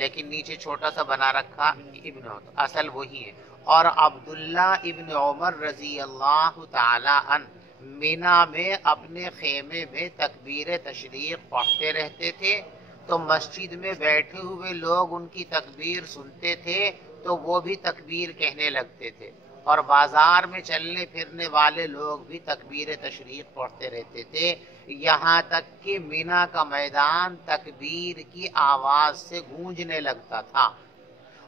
لیکن نیچے چھوٹا سا بنا رکھا ابن، اصل وہی ہے۔ اور عبداللہ ابن عمر رضی اللہ تعالی عنہ مینا میں اپنے خیمے میں تکبیر تشریق پڑھتے رہتے تھے، تو مسجد میں بیٹھے ہوئے لوگ ان کی تکبیر سنتے تھے تو وہ بھی تکبیر کہنے لگتے تھے، اور بازار میں چلنے پھرنے والے لوگ بھی تکبیر تشریق پڑھتے رہتے تھے، یہاں تک کہ مینا کا میدان تکبیر کی آواز سے گونجنے لگتا تھا۔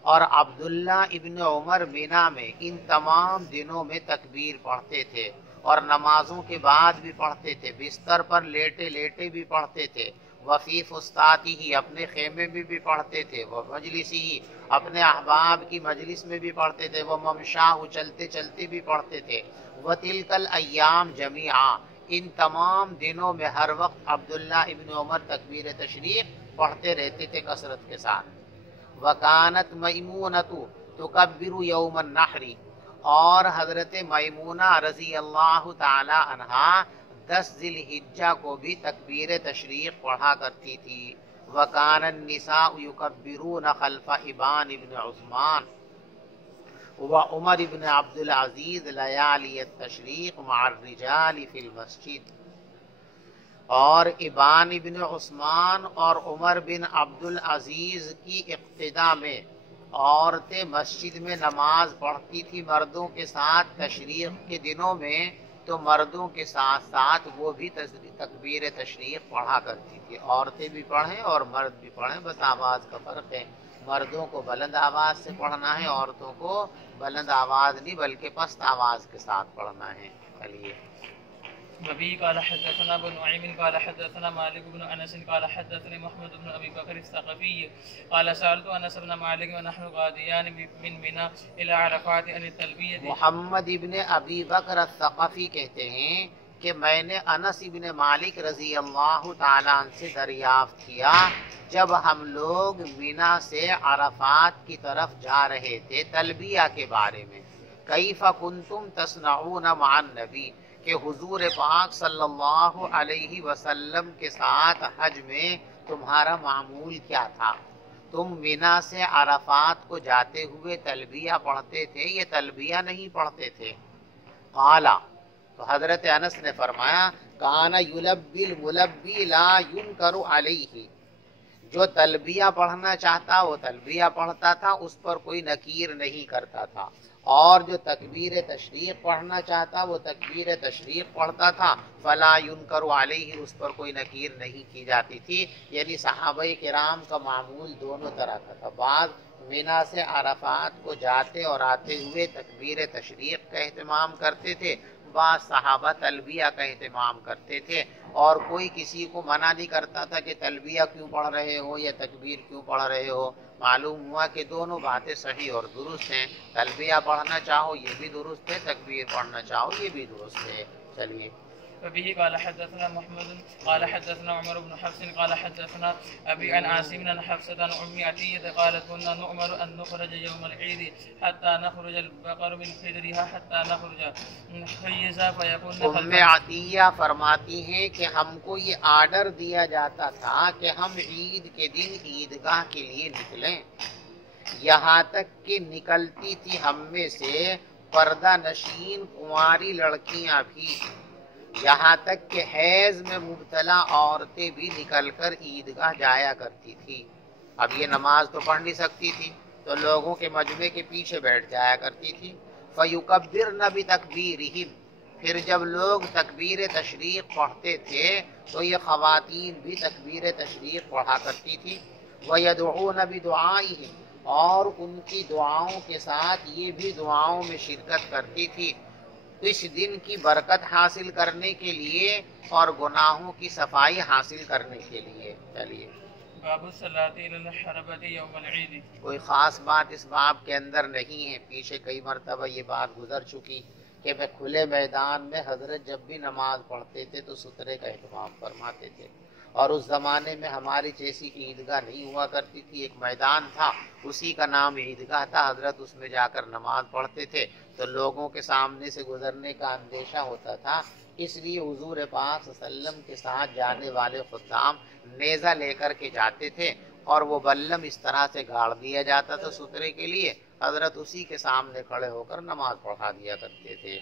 اور عبداللہ ابن عمر مینا میں ان تمام دنوں میں تکبیر پڑھتے تھے، اور نمازوں کے بعد بھی پڑھتے تھے، بستر پر لیٹے لیٹے بھی پڑھتے تھے، وفی فسطاطی ہی اپنے خیمے میں بھی پڑھتے تھے، وہ مجلسی ہی اپنے احباب کی مجلس میں بھی پڑھتے تھے، وہ ممشاہ چلتے چلتے بھی پڑھتے تھے، وتلک الایام جمیعا ان تمام دنوں میں ہر وقت عبداللہ ابن عمر تکبیر تشریق پڑھتے رہتے تھے کثرت کے ساتھ۔ وکانت میمونۃ تکبر یوم النحر، اور حضرت میمونہ رضی اللہ تعالی عنہا 10 ذی الحجہ کو بھی تکبیر تشریق پڑھا کرتی تھی. وکان النساء یکبرون خلف ابان ابن عثمان و عمر ابن عبد العزیز لیالی التشریق مع الرجال فی المسجد. اور ابان ابن عثمان اور عمر بن عبد العزیز کی اقتداء میں عورتیں مسجد میں نماز پڑھتی تھی مردوں کے ساتھ تشریق کے دنوں میں، تو مردوں کے ساتھ ساتھ وہ بھی تکبیر تشریق پڑھا کرتی تھی. عورتیں بھی پڑھیں اور مرد بھی پڑھیں، بس آواز کا فرق ہے. مردوں کو بلند آواز سے پڑھنا ہے، عورتوں کو بلند آواز نہیں بلکہ پست آواز کے ساتھ پڑھنا ہے. چلیے. وبه قال حدثنا ابو نعيم قال حدثنا مالك بن انس قال حدثني محمد بن ابي بكر الثقفي قال سالت انس بن مالك ونحن غاديان من منى الى عرفات عن التلبيه. محمد ابن ابی بکر الثقفی کہتے ہیں کہ میں نے انس ابن مالک رضی اللہ تعالیٰ عنہ سے دریافت کیا جب ہم لوگ منی سے عرفات کی طرف جا رہے تھے تلبیہ کے بارے میں. کیف کنتم تصنعون مع النبی، کہ حضور پاک صلی اللہ علیہ وسلم کے ساتھ حج میں تمہارا معمول کیا تھا؟ تم منی سے عرفات کو جاتے ہوئے تلبیہ پڑھتے تھے یا تلبیہ نہیں پڑھتے تھے؟ قالا، تو حضرت انس نے فرمایا کان یلبی الملبی لا ینکر علیہ، جو تلبیہ پڑھنا چاہتا وہ تلبیہ پڑھتا تھا، اس پر کوئی نکیر نہیں کرتا تھا، اور جو تکبیر تشریق پڑھنا چاہتا وہ تکبیر تشریق پڑھتا تھا. فلا ینکر علیہ، اس پر کوئی نکیر نہیں کی جاتی تھی. یعنی صحابہ کرام کا معمول دونوں طرح کا تھا. بعض منی سے عرفات کو جاتے اور آتے ہوئے تکبیر تشریق کا اہتمام کرتے تھے، بعض صحابہ تلبیہ کا اہتمام کرتے تھے، اور کوئی کسی کو منع نہیں کرتا تھا کہ تلبیہ کیوں پڑھ رہے ہو یا تکبیر کیوں پڑھ رہے ہو. معلوم ہوا کہ دونوں باتیں صحیح اور درست ہیں. تلبیہ پڑھنا چاہو یہ بھی درست ہے، تکبیر پڑھنا چاہو یہ بھی درست ہے. چلیے. وبه قال حدثنا محمد قال حدثنا عمر بن حفص قال حدثنا ابي عن عاصم بن حفصة عن ام عتية قالت كنا نؤمر ان نخرج يوم العيد حتى نخرج البقر من حجرها حتى نخرج حيزا فيكون. ام عتیہ فرماتی ہیں کہ ہم کو یہ آرڈر دیا جاتا تھا کہ ہم عید کے دن عیدگاہ کے لیے نکلیں، یہاں تک کہ نکلتی تھی ہم میں سے پردہ نشین کنواری لڑکیاں بھی، یہاں تک کہ حیض میں مبتلا عورتیں بھی نکل کر عیدگاہ جایا کرتی تھی. اب یہ نماز تو پڑھ نہیں سکتی تھی تو لوگوں کے مجمع کے پیچھے بیٹھ جایا کرتی تھی. فَيُكَبِّرْنَ بِتَكْبِيرِهِمْ، پھر جب لوگ تکبیر تشریق پڑھتے تھے تو یہ خواتین بھی تکبیر تشریق پڑھا کرتی تھی. وَيَدْعُونَ بِدُعَائِهِمْ، اور ان کی دعاؤں کے ساتھ یہ بھی دعاؤں میں شرکت کرتی تھی اس دن کی برکت حاصل کرنے کے لیے اور گناہوں کی صفائی حاصل کرنے کے لیے. چلیے. باب الصلاة الى الحربة يوم العيد. کوئی خاص بات اس باب کے اندر نہیں ہے، پیچھے کئی مرتبہ یہ بات گزر چکی کہ میں کھلے میدان میں حضرت جب بھی نماز پڑھتے تھے تو سترے کا اہتمام فرماتے تھے، اور اس زمانے میں ہماری جیسی کی عیدگاہ نہیں ہوا کرتی تھی. ایک میدان تھا، اسی کا نام عیدگاہ تھا. حضرت اس میں جا کر نماز پڑھتے تھے تو لوگوں کے سامنے سے گزرنے کا اندیشہ ہوتا تھا، اس لیے حضور پاک صلی اللہ علیہ وسلم کے ساتھ جانے والے خدام نیزہ لے کر کے جاتے تھے، اور وہ بلم اس طرح سے گاڑ دیا جاتا تھا سترے کے لیے. حضرت اسی کے سامنے کھڑے ہو کر نماز پڑھا دیا کرتے تھے.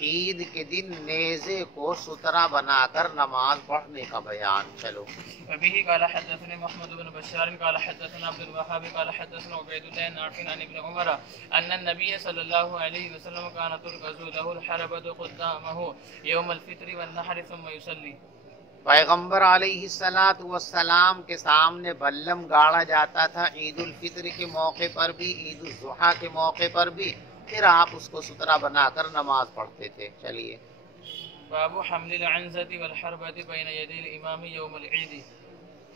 عید کے دن نیزے کو سترا بنا کر نماز پڑھنے کا بیان. چلو. وبه قال حدثنا محمد بن بشار قال حدثنا عبد الوهاب قال حدثنا عبيد الله نافع عن ابن عمر ان النبي صلى الله عليه وسلم كان تركز له الحربة قدامه يوم الفطر والنحر ثم يصلي. پیغمبر علیہ الصلوۃ والسلام کے سامنے بلم گاڑا جاتا تھا عید الفطر کے موقع پر بھی، عید الاضحیٰ کے موقع پر بھی، پھر آپ اس کو سترا بنا کر نماز پڑھتے تھے. چلیے. باب حمل العنزة والحربة بين يدي الامام يوم العيد.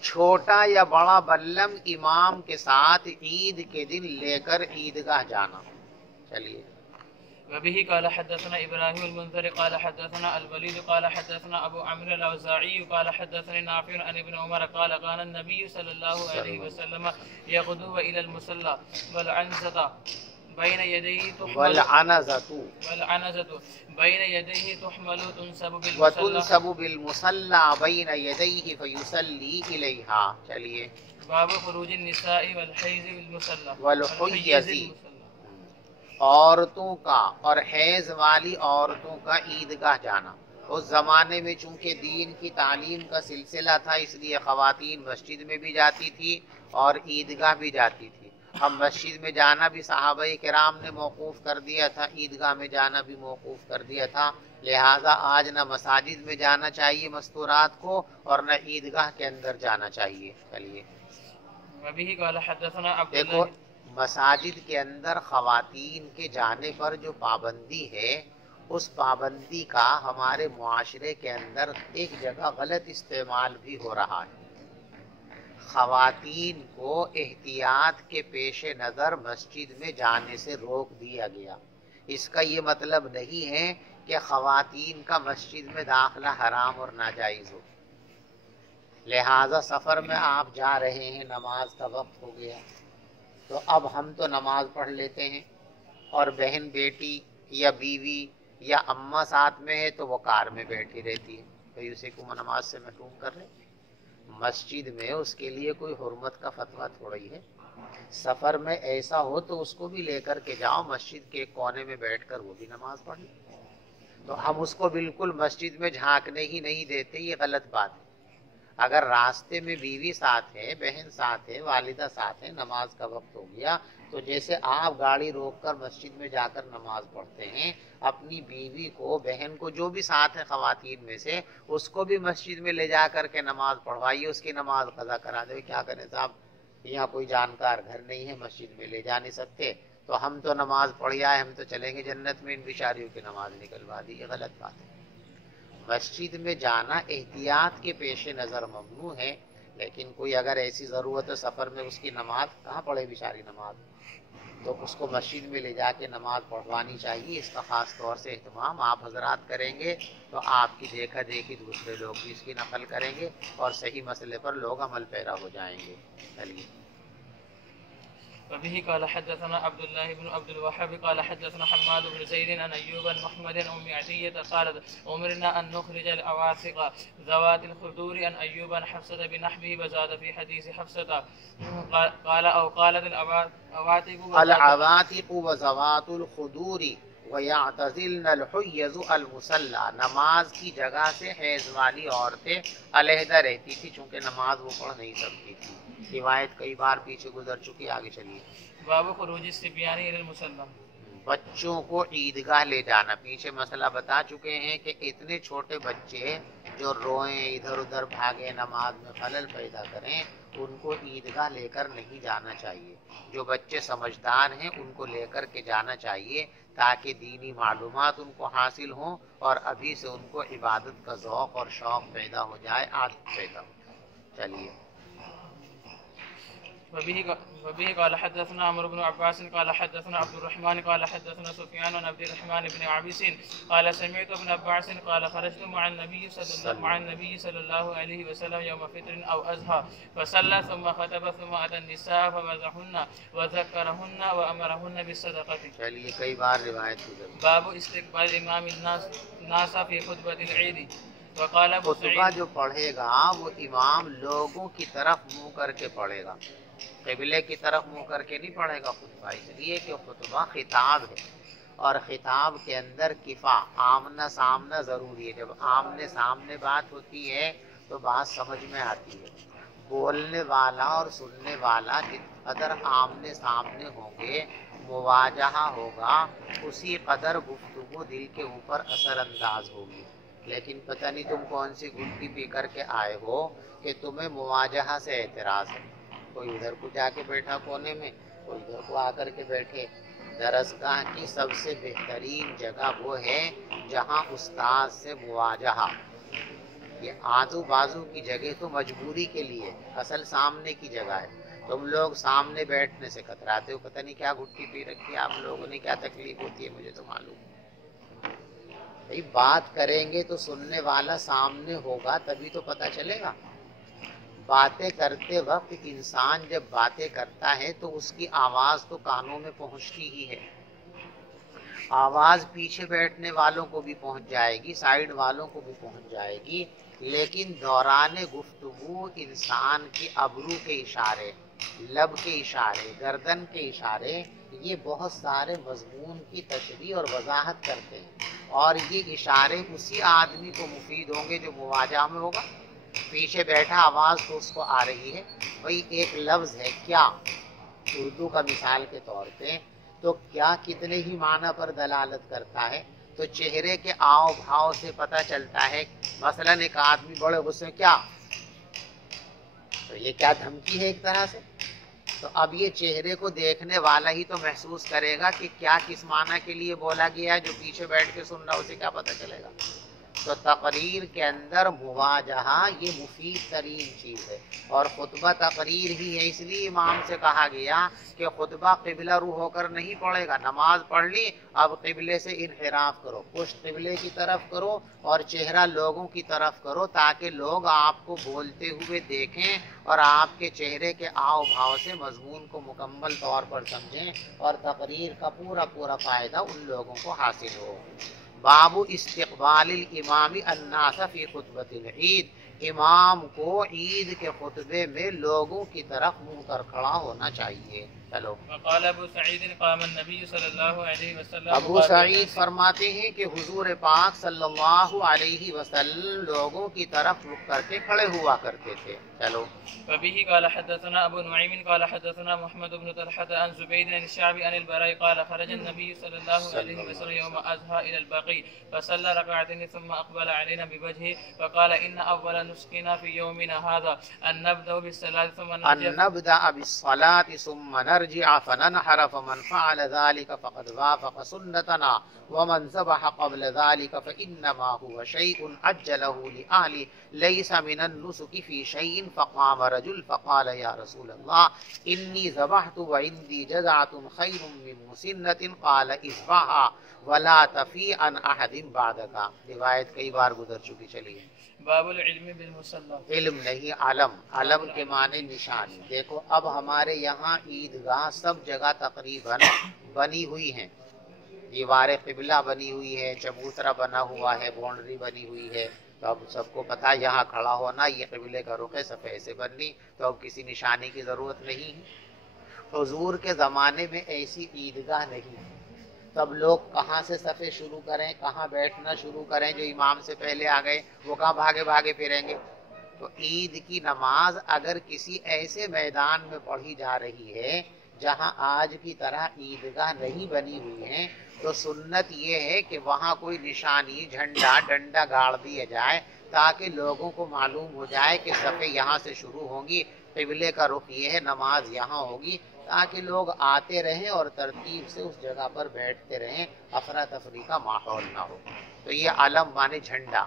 چھوٹا یا بڑا بلم امام کے ساتھ عید کے دن لے کر عیدگاہ جانا. چلیے. وبه قال حدثنا ابراهيم المنذر قال حدثنا الوليد قال حدثنا ابو عمرو الاوزاعي قال حدثني نافع عن ابن عمر قال كان النبي صلى الله عليه وسلم يغدو الى المصلى والعنزة بين يديه تحمل والعنزة بين يديه تحمل تنسب بالمصلى وتنسب بالمصلى بين يديه فيصلي إليها. چلیے. باب خروج النساء والحیض بالمصلى والحیض، عورتوں کا اور حیض والی عورتوں کا عیدگاہ جانا. اس زمانے میں چونکہ دین کی تعلیم کا سلسلہ تھا اس لیے خواتین مسجد میں بھی جاتی تھی اور عیدگاہ بھی جاتی تھی. ہم مسجد میں جانا بھی صحابہ کرام نے موقوف کر دیا تھا، عیدگاہ میں جانا بھی موقوف کر دیا تھا. لہٰذا آج نہ مساجد میں جانا چاہیے مستورات کو اور نہ عیدگاہ کے اندر جانا چاہیے. چلیے. وبه قال حدثنا عبد دیکھو الله مساجد کے اندر خواتین کے جانے پر جو پابندی ہے اس پابندی کا ہمارے معاشرے کے اندر ایک جگہ غلط استعمال بھی ہو رہا ہے. خواتین کو احتیاط کے پیش نظر مسجد میں جانے سے روک دیا گیا. اس کا یہ مطلب نہیں ہے کہ خواتین کا مسجد میں داخلہ حرام اور ناجائز ہو. لہٰذا سفر میں آپ جا رہے ہیں، نماز کا وقت ہو گیا تو اب ہم تو نماز پڑھ لیتے ہیں اور بہن بیٹی یا بیوی یا اماں ساتھ میں ہے تو وہ کار میں بیٹھی رہتی ہے، تو اسے کو نماز سے محروم کر رہے. مسجد میں اس کے لیے کوئی حرمت کا فتویٰ تھوڑی ہے. سفر میں ایسا ہو تو اس کو بھی لے کر کے جاؤ، مسجد کے ایک کونے میں بیٹھ کر وہ بھی نماز پڑھ لے. تو ہم اس کو بالکل مسجد میں جھانکنے ہی نہیں دیتے، یہ غلط بات ہے. اگر راستے میں بیوی ساتھ ہے، بہن ساتھ ہے، والدہ ساتھ ہے، نماز کا وقت ہو گیا تو جیسے آپ گاڑی روک کر مسجد میں جا کر نماز پڑھتے ہیں، اپنی بیوی کو، بہن کو، جو بھی ساتھ ہے خواتین میں سے، اس کو بھی مسجد میں لے جا کر کے نماز پڑھوائیے، اس کی نماز قضا کرا دے. کیا کریں صاحب، یہاں کوئی جانکار گھر نہیں ہے، مسجد میں لے جا نہیں سکتے تو ہم تو نماز پڑھ آئے، ہم تو چلیں گے جنت میں، ان بیچاریوں کی نماز نکلوا دی. یہ غلط بات ہے. مسجد میں جانا احتیاط کے پیش نظر ممنوع ہے، لیکن کوئی اگر ایسی ضرورت ہے سفر میں، اس کی نماز کہاں پڑھے بیچاری نماز، تو اس کو مسجد میں لے جا کے نماز پڑھوانی چاہیے. اس کا خاص طور سے اہتمام آپ حضرات کریں گے تو آپ کی دیکھا دیکھی دوسرے لوگ بھی اس کی نقل کریں گے اور صحیح مسئلے پر لوگ عمل پیرا ہو جائیں گے. چلیے. وبه قال حدثنا عبد الله بن عبد الوهاب قال حدثنا حماد بن زيد عن ايوب بن محمد بن ام عتية قالت امرنا ان نخرج العواتق ذوات الخدور عن ايوب بن حفصة بنحوه وزاد في حديث حفصة قال او قالت العواتق وذوات الخدور ويعتزلن الحيض المصلى. نماز کی جگہ سے حیض والی عورتیں علیحدہ رہتی تھی چونکہ نماز وہ پڑھ نہیں سکتی تھی. روایت کئی بار پیچھے گزر چکی، آگے چلیے. باب خروج الصبيان الى المصلى. بچوں کو عیدگاہ لے جانا. پیچھے مسئلہ بتا چکے ہیں کہ اتنے چھوٹے بچے جو روئیں، ادھر ادھر بھاگیں، نماز میں خلل پیدا کریں، ان کو عیدگاہ لے کر نہیں جانا چاہیے. جو بچے سمجھدار ہیں ان کو لے کر کے جانا چاہیے تاکہ دینی معلومات ان کو حاصل ہوں اور ابھی سے ان کو عبادت کا ذوق اور شوق پیدا ہو جائے، عادت پیدا ہو. چلیے. وبه قال حدثنا عمرو بن عباس قال حدثنا عبد الرحمن قال حدثنا سفيان عن عبد الرحمن بن عبيس قال سمعت ابن عباس قال خرجت مع النبي صلى الله عليه وسلم يوم فطر او اضحى فصلى ثم خطب ثم اتى النساء فوعظهن وذكرهن وامرهن بالصدقه. چلیے. کئی بار روایت گزری. باب استقبال امام الناس في خطبه العيد. وقال ابو خطبہ سعيد جو پڑھے گا وہ امام لوگوں کی طرف منہ کر کے پڑھے گا، قبلے کی طرف منہ کر کے نہیں پڑھے گا خطبہ، اس لیے کہ خطبہ خطاب ہے اور خطاب کے اندر کفا، آمنا سامنا ضروری ہے. جب آمنے سامنے بات ہوتی ہے تو بات سمجھ میں آتی ہے. بولنے والا اور سننے والا جس قدر آمنے سامنے ہوں گے، مواجہہ ہوگا، اسی قدر گفتگو دل کے اوپر اثر انداز ہوگی. لیکن پتہ نہیں تم کون سی گٹی پی کر کے آئے ہو کہ تمہیں مواجہہ سے اعتراض ہے. کوئی ادھر کو جا کے بیٹھا کونے میں، کوئی ادھر کو آ کر کے بیٹھے. درسگاہ کی سب سے بہترین جگہ وہ ہے جہاں استاد سے مواجہہ. یہ آزو بازو کی جگہ تو مجبوری کے لیے، اصل سامنے کی جگہ ہے. تم لوگ سامنے بیٹھنے سے کتراتے ہو، پتہ نہیں کیا گٹی پی رکھی ہے آپ لوگوں نے، کیا تکلیف ہوتی ہے مجھے تو معلوم. بھئی بات کریں گے تو سننے والا سامنے ہوگا تبھی تو پتہ چلے گا. باتیں کرتے وقت انسان جب باتیں کرتا ہے تو اس کی آواز تو کانوں میں پہنچتی ہی ہے، آواز پیچھے بیٹھنے والوں کو بھی پہنچ جائے گی، سائیڈ والوں کو بھی پہنچ جائے گی، لیکن دوران گفتگو انسان کی ابرو کے اشارے، لب کے اشارے، گردن کے اشارے، یہ بہت سارے مضمون کی تشریح اور وضاحت کرتے ہیں، اور یہ اشارے اسی آدمی کو مفید ہوں گے جو مواجہہ میں ہوگا۔ پیچھے بیٹھا آواز تو اس کو آ رہی ہے، وہی ایک لفظ ہے کیا، اردو کا مثال کے طور پہ، تو کیا کتنے ہی معنی پر دلالت کرتا ہے، تو چہرے کے آؤ بھاؤ سے پتہ چلتا ہے۔ مثلا ایک آدمی بڑے غصے میں کیا، تو یہ کیا دھمکی ہے ایک طرح سے، تو اب یہ چہرے کو دیکھنے والا ہی تو محسوس کرے گا کہ کیا کس معنی کے لیے بولا گیا ہے، جو پیچھے بیٹھ کے سن رہا اسے کیا پتہ چلے گا۔ تو تقریر کے اندر مواجہہ یہ مفید ترین چیز ہے، اور خطبہ تقریر ہی ہے، اس لیے امام سے کہا گیا کہ خطبہ قبلہ رو ہو کر نہیں پڑھے گا، نماز پڑھ لی اب قبلے سے انحراف کرو، پشت قبلے کی طرف کرو اور چہرہ لوگوں کی طرف کرو، تاکہ لوگ آپ کو بولتے ہوئے دیکھیں اور آپ کے چہرے کے آؤ بھاؤ سے مضمون کو مکمل طور پر سمجھیں، اور تقریر کا پورا فائدہ ان لوگوں کو حاصل ہو۔ باب استقبال الامام الناس فی خطبۃ العید، امام کو عید کے خطبے میں لوگوں کی طرف منہ کر کھڑا ہونا چاہیے۔ چلو، وقال ابو سعید قام النبی صلی اللہ علیہ وسلم، ابو سعید فرماتے ہیں کہ حضور پاک صلی اللہ علیہ وسلم لوگوں کی طرف رخ کر کے کھڑے ہوا کرتے تھے۔ چلو، وبه قال حدثنا ابو نعيم قال حدثنا محمد بن طلحة عن زبيد عن الشعبي عن البراء قال خرج النبي صلى الله عليه وسلم يوم أضحى إلى البقيع فصلى ركعتين ثم أقبل علينا بوجهه فقال إن أول نسكنا في يومنا هذا أن نبدأ بالصلاة ثم نرجع فننحر فمن فعل ذلك فقد وافق سنتنا ومن ذبح قبل ذلك فإنما هو شيء عجله لأهله ليس من النسك في شيء فقام رجل فقال يا رسول الله إني ذبحت وعندي جزعة خير من مسنة قال اذبحها ولا تفي عن أحد بعدك۔ روایت کئی بار گزر چکی، چلیے۔ باب العلم بالمصلی، علم نہیں علم، علم کے معنی نشانی۔ دیکھو اب ہمارے یہاں عیدگاہ سب جگہ تقریباً بنی ہوئی ہیں، دیوار قبلہ بنی ہوئی ہے، چبوترا بنا ہوا ہے، باؤنڈری بنی ہوئی ہے، تو اب سب کو پتا یہاں کھڑا ہونا، یہ قبلے کا رخ ہے، صفحے سے بننی، تو اب کسی نشانی کی ضرورت نہیں ہے۔ حضور کے زمانے میں ایسی عیدگاہ نہیں ہے، تب لوگ کہاں سے صفحے شروع کریں، کہاں بیٹھنا شروع کریں، جو امام سے پہلے آ گئے وہ کہاں بھاگے بھاگے پھریں گے۔ تو عید کی نماز اگر کسی ایسے میدان میں پڑھی جا رہی ہے جہاں آج کی طرح عیدگاہ نہیں بنی ہوئی ہے، تو سنت یہ ہے کہ وہاں کوئی نشانی، جھنڈا، ڈنڈا گاڑ دیا جائے، تاکہ لوگوں کو معلوم ہو جائے کہ صفحے یہاں سے شروع ہوں گی، قبلے کا رخ یہ ہے، نماز یہاں ہوگی، تاکہ لوگ آتے رہیں اور ترتیب سے اس جگہ پر بیٹھتے رہیں، افراتفری کا ماحول نہ ہو۔ تو یہ علم مانے جھنڈا۔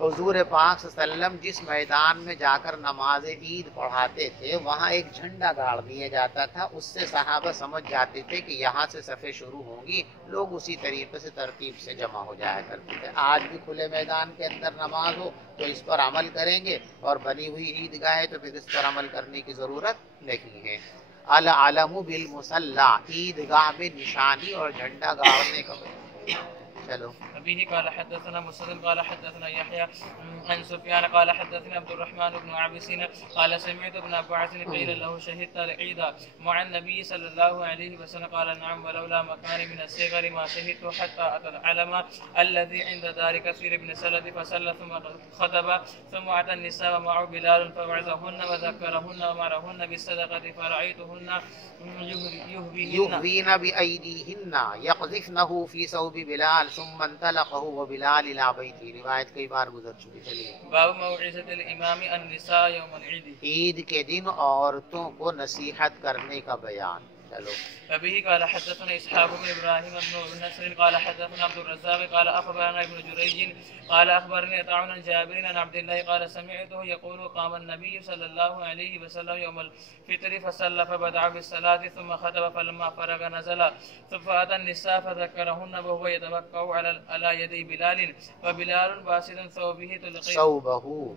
حضور پاک صلی اللہ علیہ وسلم جس میدان میں جا کر نماز عید پڑھاتے تھے وہاں ایک جھنڈا گاڑ دیا جاتا تھا، اس سے صحابہ سمجھ جاتے تھے کہ یہاں سے صفحے شروع ہوں گی، لوگ اسی طریقے سے ترتیب سے جمع ہو جایا کرتے تھے۔ آج بھی کھلے میدان کے اندر نماز ہو تو اس پر عمل کریں گے، اور بنی ہوئی عیدگاہ ہے تو پھر اس پر عمل کرنے کی ضرورت نہیں ہے۔ العلم بالمصلی، عیدگاہ میں نشانی اور جھنڈا گاڑنے کا چلو۔ أبيه قال حدثنا مسلم قال حدثنا يحيى عن سفيان قال حدثنا عبد الرحمن بن عبسين قال سمعت ابن عباس قيل له شهدت العيد مع النبي صلى الله عليه وسلم قال نعم ولولا مكان من الصغر ما شهدت حتى أتى العلم الذي عند دار كثير بن سلد فصلى ثم خطب ثم أتى النساء معه بلال فوعظهن وذكرهن وأمرهن بالصدقة فرأيتهن يهوين بأيديهن يقذفنه في ثوب بلال ثم انطلقه وبلال إلى بيته۔ روایت کئی بار گزر چکی، چلیے۔ باب موعظة الإمام النساء يوم العيد، عید کے دن عورتوں کو نصیحت کرنے کا بیان۔ چلو۔ أبيه قال حدثنا إسحاق بن إبراهيم بن نصر قال حدثنا عبد الرزاق قال أخبرنا ابن جريج قال أخبرني طاعون عن جابر عن عبد الله قال سمعته يقول قام النبي صلى الله عليه وسلم يوم الفطر فصلى فبدأ بالصلاة ثم خطب فلما فرغ نزل ثم أتى النساء فذكرهن وهو يتوكأ على يدي بلال وبلال باسط ثوبه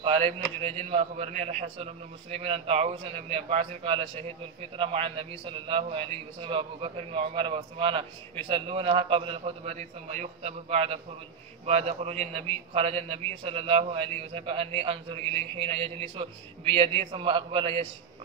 قال ابن جريج وأخبرني الحسن بن مسلم عن طاووس عن ابن عباس قال شهدت الفطر مع النبي صلى الله عليه وسلم وأبو بكر وعمر وعثمان يصلونها قبل الخطبة ثم يخطب بعد خروج النبي. خرج النبي صلى الله عليه وسلم كأني أنظر إليه حين يجلس بيدي ثم أقبل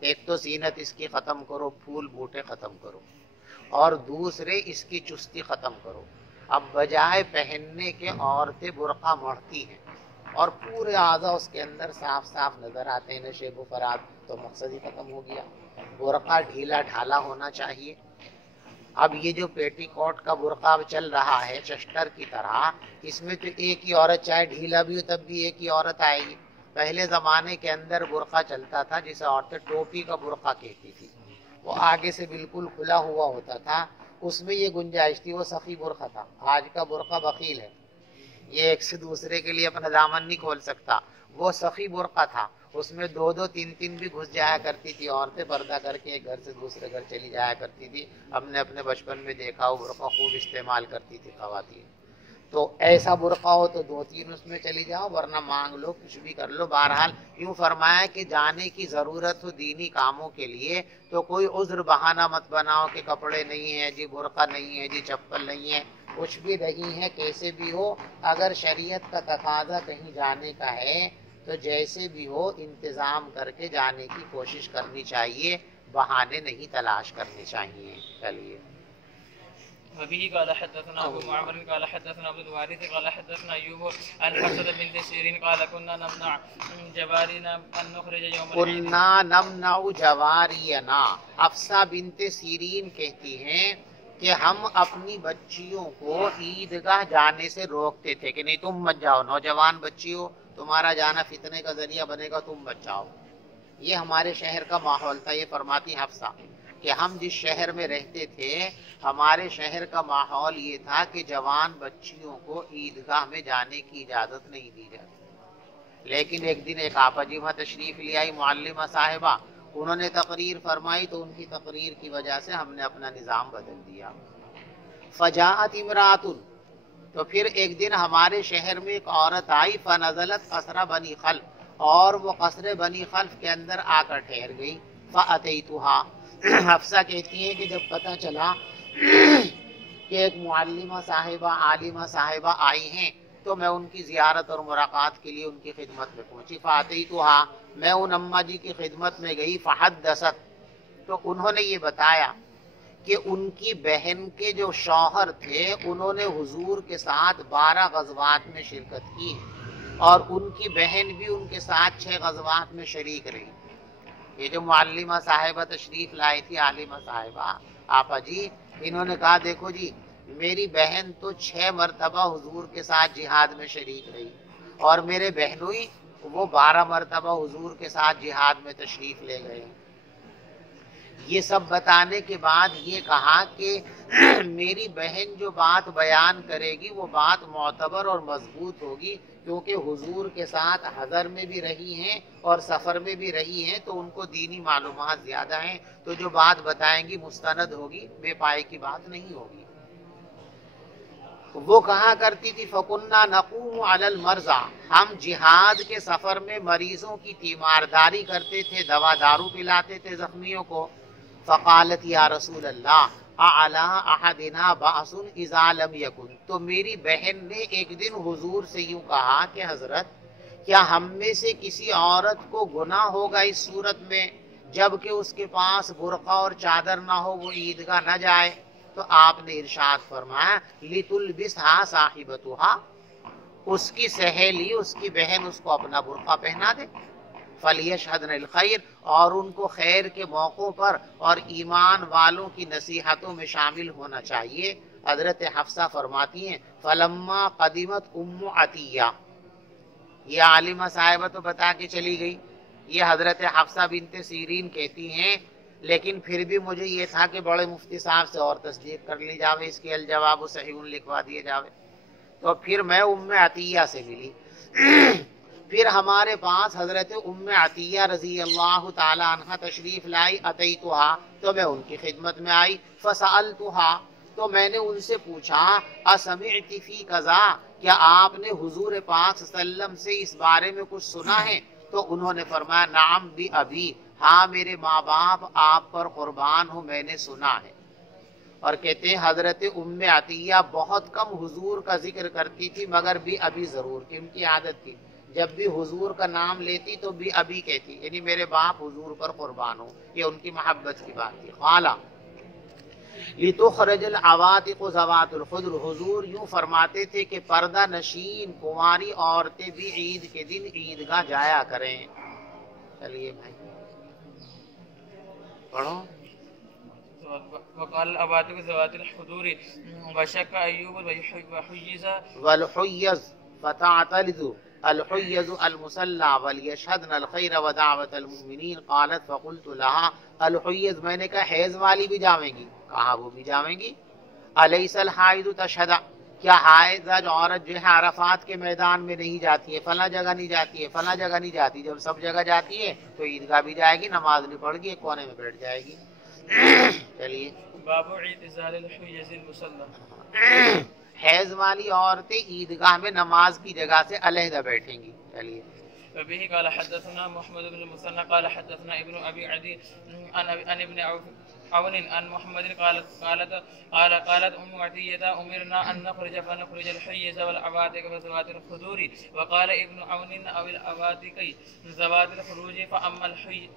ایک تو زینت اس کی ختم کرو، پھول بوٹے ختم کرو، اور دوسرے اس کی چستی ختم کرو۔ اب بجائے پہننے کے عورتیں برقع مڑتی ہیں اور پورے اعضاء اس کے اندر صاف صاف نظر آتے ہیں، نشیب و فرات، تو مقصد ہی ختم ہو گیا۔ برقع ڈھیلا ڈھالا ہونا چاہیے۔ اب یہ جو پیٹی کوٹ کا برقع چل رہا ہے چشٹر کی طرح، اس میں تو ایک ہی عورت چاہے ڈھیلا بھی ہو تب بھی ایک ہی عورت آئے گی۔ پہلے زمانے کے اندر برقع چلتا تھا جسے عورتیں ٹوپی کا برقع کہتی تھی، وہ آگے سے بالکل کھلا ہوا ہوتا تھا، اس میں یہ گنجائش تھی، وہ سخی برقع تھا۔ آج کا برقع بخیل ہے، یہ ایک سے دوسرے کے لیے اپنا دامن نہیں کھول سکتا، وہ سخی برقع تھا، اس میں دو دو تین تین بھی گھس جایا کرتی تھی عورتیں، پردہ کر کے ایک گھر سے دوسرے گھر چلی جایا کرتی تھی۔ ہم نے اپنے بچپن میں دیکھا وہ برقع خوب استعمال کرتی تھی خواتین۔ تو ایسا برقع ہو تو دو تین اس میں چلی جاؤ، ورنہ مانگ لو، کچھ بھی کر لو۔ بہرحال یوں فرمایا کہ جانے کی ضرورت ہو دینی کاموں کے لیے تو کوئی عذر بہانہ مت بناؤ کہ کپڑے نہیں ہیں جی، برقع نہیں ہے جی، چپل نہیں ہے، کچھ بھی نہیں ہے، کیسے بھی ہو۔ اگر شریعت کا تقاضا کہیں جانے کا ہے تو جیسے بھی ہو انتظام کر کے جانے کی کوشش کرنی چاہیے، بہانے نہیں تلاش کرنے چاہیے۔ چلیے۔ وبه قال حدثنا ابو معمر قال حدثنا ابو الوارث قال حدثنا ايوب عن حفصة بنت سيرين قال كنا نمنع جوارنا ان نخرج يوم العيد قلنا نمنع جوارینا، حفصہ بنت سیرین کہتی ہیں کہ ہم اپنی بچیوں کو عیدگاہ جانے سے روکتے تھے کہ نہیں تم مت جاؤ، نوجوان بچی ہو، تمہارا جانا فتنے کا ذریعہ بنے گا، تم مت جاؤ۔ یہ ہمارے شہر کا ماحول تھا۔ یہ فرماتی حفصہ کہ ہم جس شہر میں رہتے تھے ہمارے شہر کا ماحول یہ تھا کہ جوان بچیوں کو عیدگاہ میں جانے کی اجازت نہیں دی جاتی۔ لیکن ایک دن ایک آپا جی وہاں تشریف لے آئی معلمہ صاحبہ، انہوں نے تقریر فرمائی تو ان کی تقریر کی وجہ سے ہم نے اپنا نظام بدل دیا۔ فجاءت امرأۃ، تو پھر ایک دن ہمارے شہر میں ایک عورت آئی، فنزلت قصر بنی خلف، اور وہ قصر بنی خلف کے اندر آ کر ٹھہر گئی۔ فأتیتها، حفصہ کہتی ہیں کہ جب پتہ چلا کہ ایک معلمہ صاحبہ، عالمہ صاحبہ آئی ہیں تو میں ان کی زیارت اور ملاقات کے لیے ان کی خدمت میں پہنچی۔ فأتیتها، میں ان اماں جی کی خدمت میں گئی۔ فحدثت، تو انہوں نے یہ بتایا کہ ان کی بہن کے جو شوہر تھے انہوں نے حضور کے ساتھ 12 غزوات میں شرکت کی اور ان کی بہن بھی ان کے ساتھ 6 غزوات میں شریک رہی۔ یہ جو معلمہ صاحبہ تشریف لائی تھی، عالمہ صاحبہ آپا جی، انہوں نے کہا دیکھو جی میری بہن تو 6 مرتبہ حضور کے ساتھ جہاد میں شریک رہی اور میرے بہنوئی وہ 12 مرتبہ حضور کے ساتھ جہاد میں تشریف لے گئے۔ یہ سب بتانے کے بعد یہ کہا کہ میری بہن جو بات بیان کرے گی وہ بات معتبر اور مضبوط ہوگی، کیونکہ حضور کے ساتھ حضر میں بھی رہی ہیں اور سفر میں بھی رہی ہیں تو ان کو دینی معلومات زیادہ ہیں، تو جو بات بتائیں گی مستند ہوگی، بے پائے کی بات نہیں ہوگی۔ وہ کہا کرتی تھی فَكُنَّا نَقُومُ عَلَى الْمَرْضَى، ہم جہاد کے سفر میں مریضوں کی تیمارداری کرتے تھے، دوا دارو پلاتے تھے زخمیوں کو۔ فقالت یا رسول اللہ اعلی احدنا باس اذا لم یکن، تو میری بہن نے ایک دن حضور سے یوں کہا کہ حضرت کیا ہم میں سے کسی عورت کو گناہ ہوگا اس صورت میں جب کہ اس کے پاس برقع اور چادر نہ ہو، وہ عیدگاہ نہ جائے؟ تو آپ نے ارشاد فرمایا لتلبسها صاحبتها، اس کی سہیلی، اس کی بہن اس کو اپنا برقع پہنا دے۔ فلیشہدن الخیر، اور ان کو خیر کے موقعوں پر اور ایمان والوں کی نصیحتوں میں شامل ہونا چاہیے۔ حضرت حفصہ فرماتی ہیں فلما قدمت ام عطیہ، یہ عالمہ صاحبہ تو بتا کے چلی گئی، یہ حضرت حفصہ بنت سیرین کہتی ہیں لیکن پھر بھی مجھے یہ تھا کہ بڑے مفتی صاحب سے اور تصدیق کر لی جاوے، اس کے الجواب صحیح لکھوا دیے جاوے۔ تو پھر میں ام عطیہ سے ملی، پھر ہمارے پاس حضرت ام عطیہ رضی اللہ تعالی عنہ تشریف لائی۔ اتیتها، تو میں ان کی خدمت میں آئی۔ فسألتها، تو میں نے ان سے پوچھا اسمعت فی قضا، کیا آپ نے حضور پاک صلی اللہ علیہ وسلم سے اس بارے میں کچھ سنا ہے؟ تو انہوں نے فرمایا نعم بی ابی، ہاں میرے ماں باپ آپ پر قربان ہو، میں نے سنا ہے۔ اور کہتے ہیں حضرت ام عطیہ بہت کم حضور کا ذکر کرتی تھی مگر بھی ابھی ضرور، کہ ان کی عادت تھی جب بھی حضور کا نام لیتی تو بھی ابھی کہتی، یعنی میرے باپ حضور پر قربان ہو، یہ ان کی محبت کی بات تھی۔ قالا لتخرج العواتق ذوات الخدر، حضور یوں فرماتے تھے کہ پردہ نشین کنواری عورتیں بھی عید کے دن عیدگاہ جایا کریں۔ چلیے بھائی پڑھو۔ وقال العواتق ذوات الخدور وشك أيوب وحيز والحيز فتعتلذ الحيز المصلى وليشهدن الخير ودعوة المؤمنين قالت فقلت لها الحيز، میں نے کہا حیض والی بھی جاویں گی؟ کہا وہ بھی جاویں گی۔ الیس الحائض تشهد، کیا حائض عورت جو ہے عرفات کے میدان میں نہیں جاتی ہے، فلاں جگہ نہیں جاتی ہے، فلاں جگہ نہیں جاتی، جب سب جگہ جاتی ہے تو عیدگاہ بھی جائے گی، نماز نہیں پڑھے گی، ایک کونے میں بیٹھ جائے گی۔ چلیے باب اعتزال الحيز المصلى، حیض والی عورتیں عیدگاہ میں نماز کی جگہ سے علیحدہ بیٹھیں گی۔ چلیے وبه قال حدثنا محمد بن المثنى قال حدثنا ابن ابي عدي عن ابن عون عن محمد قالت ام عطية امرنا ان نخرج فنخرج الحيز والعواتق وذوات الخدور، وقال ابن عون او العواتق ذوات الخروج فاما الحيز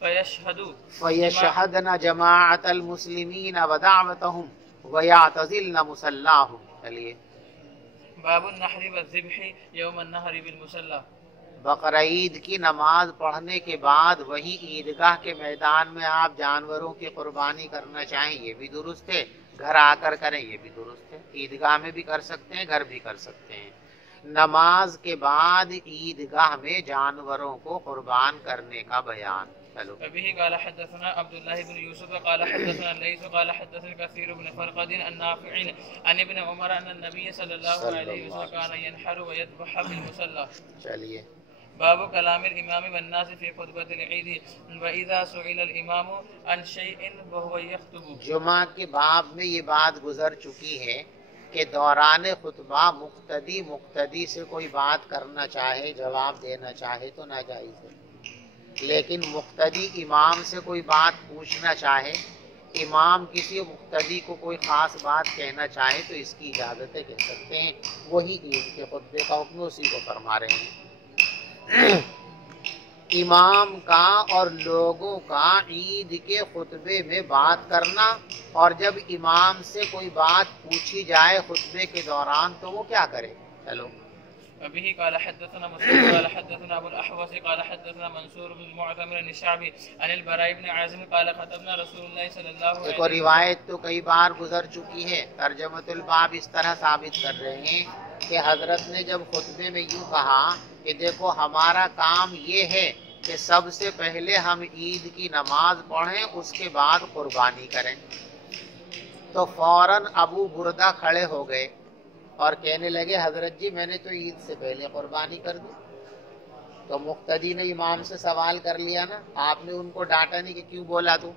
فيشهدن جماعة المسلمين ودعوتهم ويعتزلن مصلاهم۔ چلیے باب النحر والذبح يوم النحر بالمصلى، بقرعید کی نماز پڑھنے کے بعد وہی عیدگاہ کے میدان میں آپ جانوروں کی قربانی کرنا چاہیں، یہ بھی درست ہے، گھر آ کر کریں یہ بھی درست ہے، عیدگاہ میں بھی کر سکتے ہیں، گھر بھی کر سکتے ہیں۔ نماز کے بعد عیدگاہ میں جانوروں کو قربان کرنے کا بیان۔ چلو وبه قال حدثنا عبد الله بن يوسف قال حدثنا الليث قال حدثنا كثير بن فرقد عن نافع عن ابن عمر ان النبي صلى الله عليه وسلم كان ينحر ويذبح بالمصلى۔ چلیے باب كلام الامام والناس في خطبة العيد واذا سئل الامام عن شيء وهو يخطب۔ جمعہ کے باب میں یہ بات گزر چکی ہے کہ دوران خطبہ مقتدی سے کوئی بات کرنا چاہے، جواب دینا چاہے تو ناجائز ہے، لیکن مقتدی امام سے کوئی بات پوچھنا چاہے، امام کسی مقتدی کو کوئی خاص بات کہنا چاہے تو اس کی اجازت ہے، کہہ سکتے ہیں۔ وہی عید کے خطبے کا حکم اسی کو فرما رہے ہیں۔ امام کا اور لوگوں کا عید کے خطبے میں بات کرنا، اور جب امام سے کوئی بات پوچھی جائے خطبے کے دوران تو وہ کیا کرے۔ چلو وبه قال حدثنا مسلم قال حدثنا ابو الاحوص قال حدثنا منصور بن المعتمر عن الشعبي عن البراء بن عازم قال خطبنا رسول الله صلى الله عليه ایک اور روایت تو کئی بار گزر چکی ہے، ترجمۃ الباب اس طرح ثابت کر رہے ہیں کہ حضرت نے جب خطبے میں یوں کہا کہ دیکھو ہمارا کام یہ ہے کہ سب سے پہلے ہم عید کی نماز پڑھیں، اس کے بعد قربانی کریں، تو فوراً ابو بردہ کھڑے ہو گئے اور کہنے لگے حضرت جی میں نے تو عید سے پہلے قربانی کر دی۔ تو مقتدی نے امام سے سوال کر لیا نا، آپ نے ان کو ڈانٹا نہیں کہ کیوں بولا تو،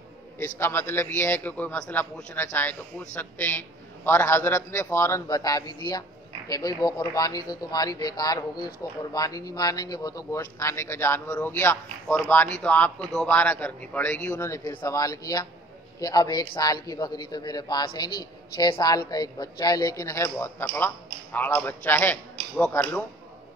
اس کا مطلب یہ ہے کہ کوئی مسئلہ پوچھنا چاہے تو پوچھ سکتے ہیں، اور حضرت نے فوراً بتا بھی دیا کہ بھئی وہ قربانی تو تمہاری بیکار ہو گئی، اس کو قربانی نہیں مانیں گے، وہ تو گوشت کھانے کا جانور ہو گیا، قربانی تو آپ کو دوبارہ کرنی پڑے گی۔ انہوں نے پھر سوال کیا کہ اب 1 سال کی بکری تو میرے پاس ہے نہیں، 6 سال کا ایک بچہ ہے لیکن ہے بہت تکڑا آڑا بچہ ہے، وہ کر لوں؟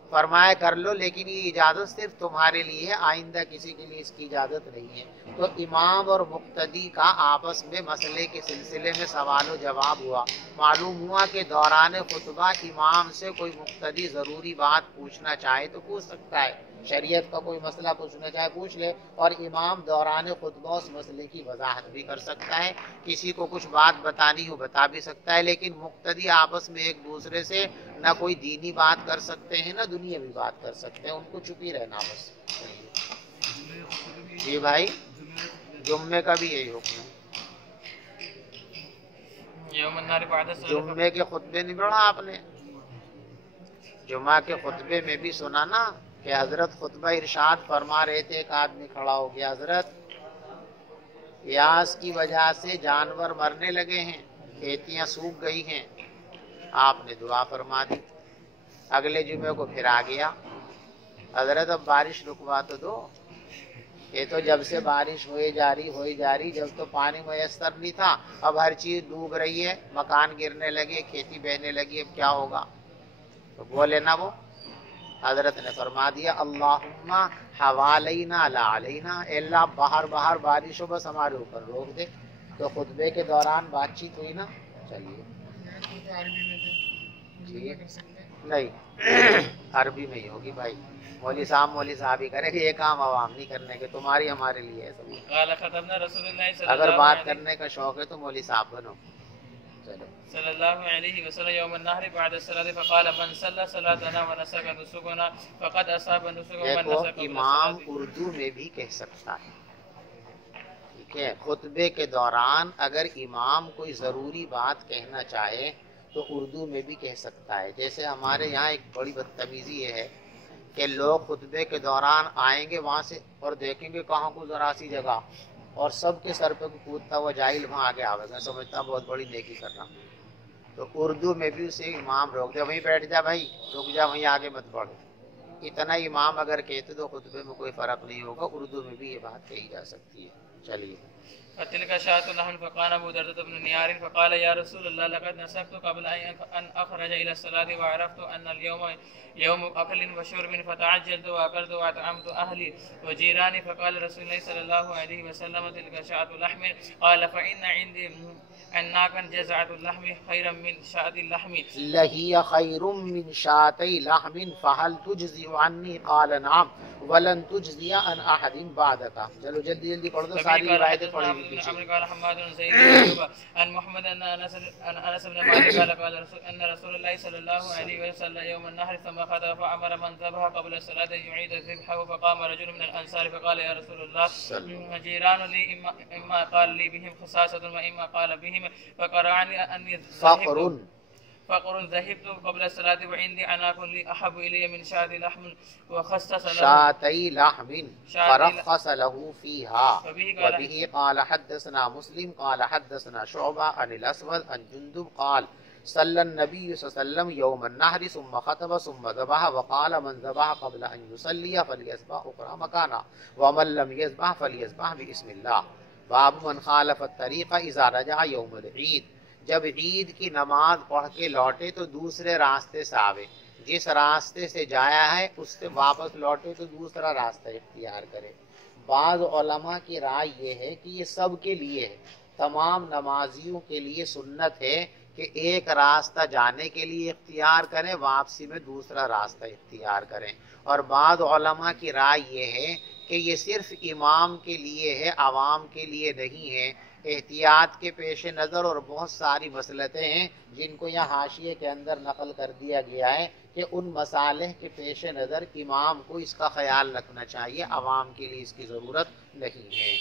فرمایا کر لو، لیکن یہ اجازت صرف تمہارے لیے ہے، آئندہ کسی کے لیے اس کی اجازت نہیں ہے۔ تو امام اور مقتدی کا آپس میں مسئلے کے سلسلے میں سوال و جواب ہوا، معلوم ہوا کہ دوران خطبہ امام سے کوئی مقتدی ضروری بات پوچھنا چاہے تو پوچھ سکتا ہے، شریعت کا کوئی مسئلہ پوچھنا چاہے پوچھ لے، اور امام دوران خطبہ اس مسئلے کی وضاحت بھی کر سکتا ہے، کسی کو کچھ بات بتانی ہو بتا بھی سکتا ہے، لیکن مقتدی آپس میں ایک دوسرے سے نہ کوئی دینی بات کر سکتے ہیں نہ دنیاوی بات کر سکتے ہیں، ان کو چپ ہی رہنا بس۔ جی بھائی جمعے کا بھی یہی حکم ہے، یوم النار بعد الصلاة۔ جمعے کے خطبے نہیں پڑھا آپ نے؟ جمعہ کے خطبے میں بھی سنا نا کہ حضرت خطبہ ارشاد فرما رہے تھے، ایک آدمی کھڑا ہو گیا، حضرت پیاس کی وجہ سے جانور مرنے لگے ہیں، کھیتیاں سوکھ گئی ہیں، آپ نے دعا فرما دی۔ اگلے جمعے کو پھر آ گیا، حضرت اب بارش رکوا تو دو، یہ تو جب سے بارش ہوئی جا رہی، جب تو پانی میسر نہیں تھا، اب ہر چیز ڈوب رہی ہے، مکان گرنے لگے، کھیتی بہنے لگی، اب کیا ہوگا؟ تو بولے نا وہ حضرت نے فرما دیا اللہم حوالینا لا علینا، اے اللہ باہر باہر بارش ہو بس ہمارے اوپر روک دے۔ تو خطبے کے دوران بات چیت ہوئی نا۔ چلیے جی نہیں عربی میں ہی ہوگی بھائی، مولوی صاحب ہی کریں گے، یہ کام عوام نہیں کرنے کے، تمہاری ہمارے لیے ہے سب۔ اگر بات کرنے کا شوق ہے تو مولوی صاحب بنو۔ چلو صلی اللہ علیہ وسلم یوم النحر بعد الصلاة فقال من صلى صلاتنا ونسك نسكنا فقد اصاب نسك من دیکھو نسك امام اردو میں بھی کہہ سکتا ہے، ٹھیک ہے، خطبے کے دوران اگر امام کوئی ضروری بات کہنا چاہے تو اردو میں بھی کہہ سکتا ہے۔ جیسے ہمارے یہاں ایک بڑی بدتمیزی یہ ہے کہ لوگ خطبے کے دوران آئیں گے وہاں سے اور دیکھیں گے کہاں کو ذرا سی جگہ اور سب کے سر پہ کودتا ہوا جاہل وہاں آگے آوے گا، سمجھتا بہت بڑی نیکی کر رہا۔ تو اردو میں بھی اسے امام روک دے، وہیں بیٹھ جا بھائی، رک جا، وہیں آگے مت بڑھ۔ اتنا امام اگر کہتے تو خطبے میں کوئی فرق نہیں ہوگا، اردو میں بھی یہ بات کہی جا سکتی ہے۔ چلیے فتلك شاة لحم فقال أبو دردة بن نيار فقال يا رسول الله لقد نسكت قبل أن أخرج إلى الصلاة وعرفت أن اليوم يوم أكل وشرب فتعجلت وأكلت وأطعمت أهلي وجيراني فقال رسول الله صلى الله عليه وسلم تلك شاة لحم قال فإن عندي أناكا جزعة اللحم خيرا من شاة اللحم لہی خیر من شاتی لحم فهل تجزی عنی قال نعم ولن تجزی عن احد بعدک۔ چلو جلدی جلدی پڑھ دو، ساری روایتیں پڑھی ہوئی پیچھے۔ قال حماد بن زيد بن أيوب عن محمد أن أنس بن مالك قال أن رسول الله صلى الله عليه وسلم يوم النحر ثم خطب فأمر من ذبح قبل الصلاة أن يعيد ذبحه فقام رجل من الأنصار فقال يا رسول الله جيران لي إما قال لي بهم خصاصة وإما قال بهم فقرعني أني فقر ذهبت قبل الصلاة وعندي أناك لي أحب إلي من شاة لحم وخصص له شاتی لحم فرخص له فيها وبه قال حدثنا مسلم قال حدثنا شعبة عن الأسود عن جندب قال صلى النبي صلى الله عليه وسلم يوم النحر ثم خطب ثم ذبح وقال من ذبح قبل أن يصلي فليذبح أخرى مكانها ومن لم يذبح فليذبح بسم الله۔ باب من خالف الطريق إذا رجع يوم العيد، جب عید کی نماز پڑھ کے لوٹے تو دوسرے راستے سے آوے، جس راستے سے جایا ہے اس سے واپس لوٹے تو دوسرا راستہ اختیار کرے۔ بعض علماء کی رائے یہ ہے کہ یہ سب کے لیے ہے، تمام نمازیوں کے لیے سنت ہے کہ ایک راستہ جانے کے لیے اختیار کریں، واپسی میں دوسرا راستہ اختیار کریں۔ اور بعض علماء کی رائے یہ ہے کہ یہ صرف امام کے لیے ہے، عوام کے لیے نہیں ہے۔ احتیاط کے پیش نظر اور بہت ساری مصلحتیں ہیں جن کو یہاں حاشیے کے اندر نقل کر دیا گیا ہے کہ ان مصالح کے پیش نظر امام کو اس کا خیال رکھنا چاہیے، عوام کے لیے اس کی ضرورت نہیں ہے۔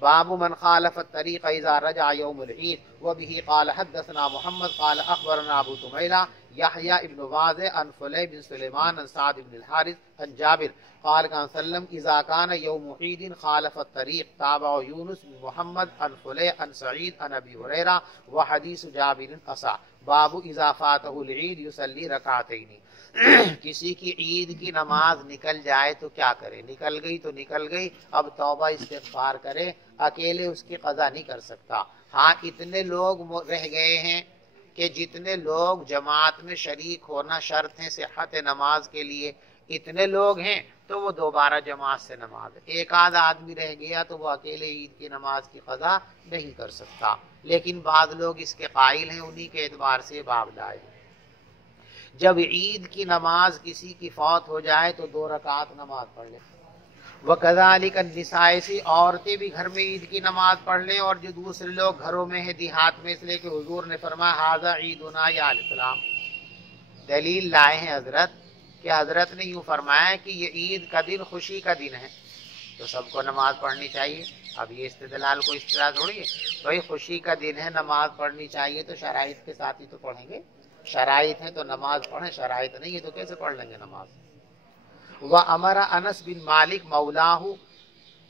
باب من خالف الطريق اذا رجع يوم العيد وبه قال حدثنا محمد قال اخبرنا ابو طميلة يحيى ابن واضح عن فلي بن سليمان عن سعد بن الحارث عن جابر قال كان سلم اذا كان يوم عيد خالف الطريق تابع يونس بن محمد عن فلي عن سعيد عن ابي هريره وحديث جابر اصح۔ باب اذا فاته العيد يصلي ركعتين، کسی کی عید کی نماز نکل جائے تو کیا کرے؟ نکل گئی تو نکل گئی، اب توبہ استغفار کرے، اکیلے اس کی قضا نہیں کر سکتا۔ ہاں اتنے لوگ رہ گئے ہیں کہ جتنے لوگ جماعت میں شریک ہونا شرط ہے صحت نماز کے لیے، اتنے لوگ ہیں تو وہ دوبارہ جماعت سے نماز، ایک آدھ آدمی رہ گیا تو وہ اکیلے عید کی نماز کی قضا نہیں کر سکتا۔ لیکن بعض لوگ اس کے قائل ہیں، انہی کے اعتبار سے باب لائے۔ جب عید کی نماز کسی کی فوت ہو جائے تو 2 رکعت نماز پڑھ لیں۔ وَكَذَلِكَ النِّسَاءِ، سے عورتیں بھی گھر میں عید کی نماز پڑھ لیں، اور جو دوسرے لوگ گھروں میں ہیں دیہات میں، اس لیے کہ حضور نے فرمایا ھذا عیدنا یا السلام۔ دلیل لائے ہیں حضرت کہ حضرت نے یوں فرمایا کہ یہ عید کا دن خوشی کا دن ہے تو سب کو نماز پڑھنی چاہیے۔ اب یہ استدلال کو اس طرح تھوڑی ہے بھائی خوشی کا دن ہے نماز پڑھنی چاہیے تو شرائط کے ساتھ ہی تو پڑھیں گے، شرائط ہیں تو نماز پڑھیں، شرائط نہیں ہے تو کیسے پڑھ لیں گے نماز؟ وَأَمَرَ انس بن مالک مولاہ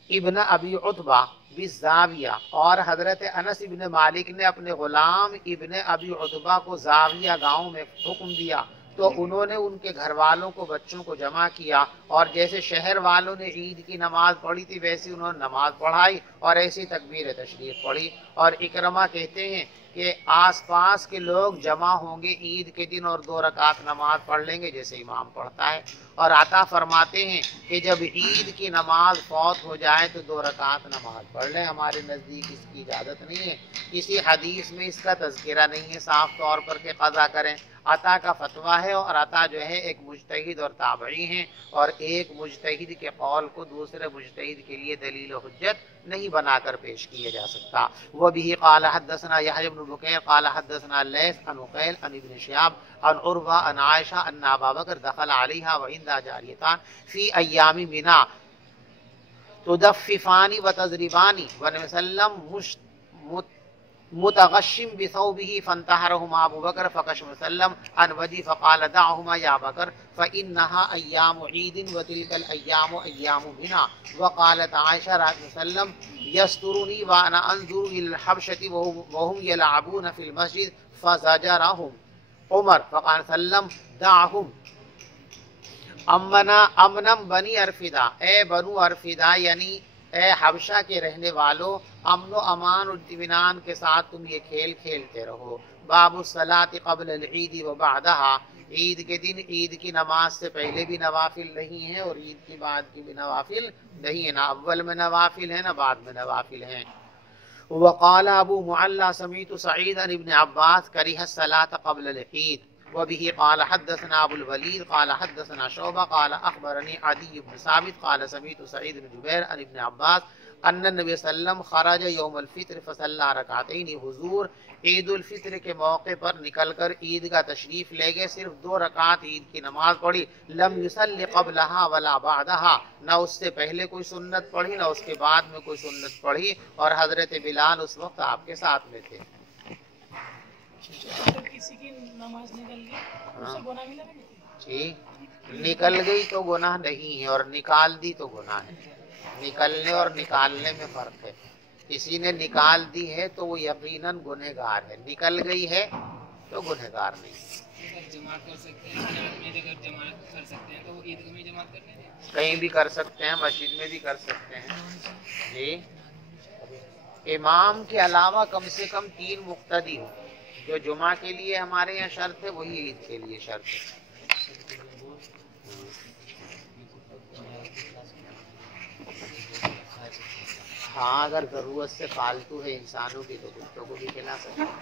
ابن ابی عتبہ بالزاویہ، اور حضرت انس ابن مالک نے اپنے غلام ابن ابی عتبہ کو زاویہ گاؤں میں حکم دیا تو انہوں نے ان کے گھر والوں کو، بچوں کو جمع کیا، اور جیسے شہر والوں نے عید کی نماز پڑھی تھی ویسے انہوں نے نماز پڑھائی، اور ایسی تکبیر تشریف پڑھی. اور اکرمہ کہتے ہیں کہ آس پاس کے لوگ جمع ہوں گے عید کے دن اور 2 رکعت نماز پڑھ لیں گے جیسے امام پڑھتا ہے. اور عطا فرماتے ہیں کہ جب عید کی نماز فوت ہو جائے تو 2 رکعت نماز پڑھ لیں. ہمارے نزدیک اس کی اجازت نہیں ہے، کسی حدیث میں اس کا تذکرہ نہیں ہے صاف طور پر کہ قضا کریں. عطا کا فتویٰ ہے، اور عطا جو ہے ایک مجتہد اور تابعی ہیں، اور ایک مجتہد کے قول کو دوسرے مجتہد کے لیے دلیل و حجت نہیں بنا کر پیش کیا جا سکتا. وبه قال حدثنا يحيى بن بكير قال حدثنا الليث عن عقيل عن ابن شهاب عن عروة عن عائشة أن أبا بكر دخل عليها وعندها جاريتان في أيام منى تدففان وتضربان والنبي صلى الله عليه وسلم متغشم بثوبه فانتحرهما ابو بکر فقش وسلم عن ودی فقال دعهما یا بکر فانها ایام عید وتلك الايام ایام منا. وقالت عائشہ رضی اللہ عنہ وسلم یسترنی وانا انظر الى الحبشة وهم يلعبون في المسجد فزجرهم عمر فقال وسلم دعهم امنم بنی ارفدا، اے بنو ارفدا یعنی اے حبشہ کے رہنے والوں، امن و امان اور اطمینان کے ساتھ تم یہ کھیل کھیلتے رہو. باب الصلاۃ قبل العید و بعدہا، عید کے دن عید کی نماز سے پہلے بھی نوافل نہیں ہیں اور عید کے بعد کی بھی نوافل نہیں ہیں، نہ اول میں نوافل ہیں نہ بعد میں نوافل ہیں. وقال ابو معلى سمعت سعيد بن عباس كره الصلاة قبل العيد. وبه قال حدثنا ابو الوليد قال حدثنا شعبة قال اخبرني عدي بن ثابت قال سمعت سعيد بن جبير عن ابن عباس ان النبي صلی اللہ علیہ وسلم خرج یوم الفطر فصلى رکعتین. حضور عید الفطر کے موقع پر نکل کر عید کا تشریف لے گئے، صرف 2 رکعت عید کی نماز پڑھی. لم يصلي قبلها ولا بعدها، نہ اس سے پہلے کوئی سنت پڑھی نہ اس کے بعد میں کوئی سنت پڑھی، اور حضرت بلال اس وقت آپ کے ساتھ میں تھے. کسی کی نماز نکل گئی اسے گناہ ملا گا؟ جی، نکل گئی تو گناہ نہیں ہے، اور نکال دی تو گناہ ہے. نکلنے اور نکالنے میں فرق ہے. کسی نے نکال دی ہے تو وہ یقیناً گنہگار ہے، نکل گئی ہے تو گنہگار نہیں. جماعت کر سکتے ہیں، اگر جماعت کر سکتے ہیں تو وہ عید میں جماعت کرنے دیں. کہیں بھی کر سکتے ہیں، مسجد میں بھی کر سکتے ہیں. جی، امام کے علاوہ کم سے کم 3 مقتدی ہوں. جو جمعہ کے لیے ہمارے یہاں شرط ہے وہی عید کے لیے شرط ہے. ہاں، اگر ضرورت سے فالتو ہے انسانوں کی تو کتوں کو بھی کھلا سکتے ہیں.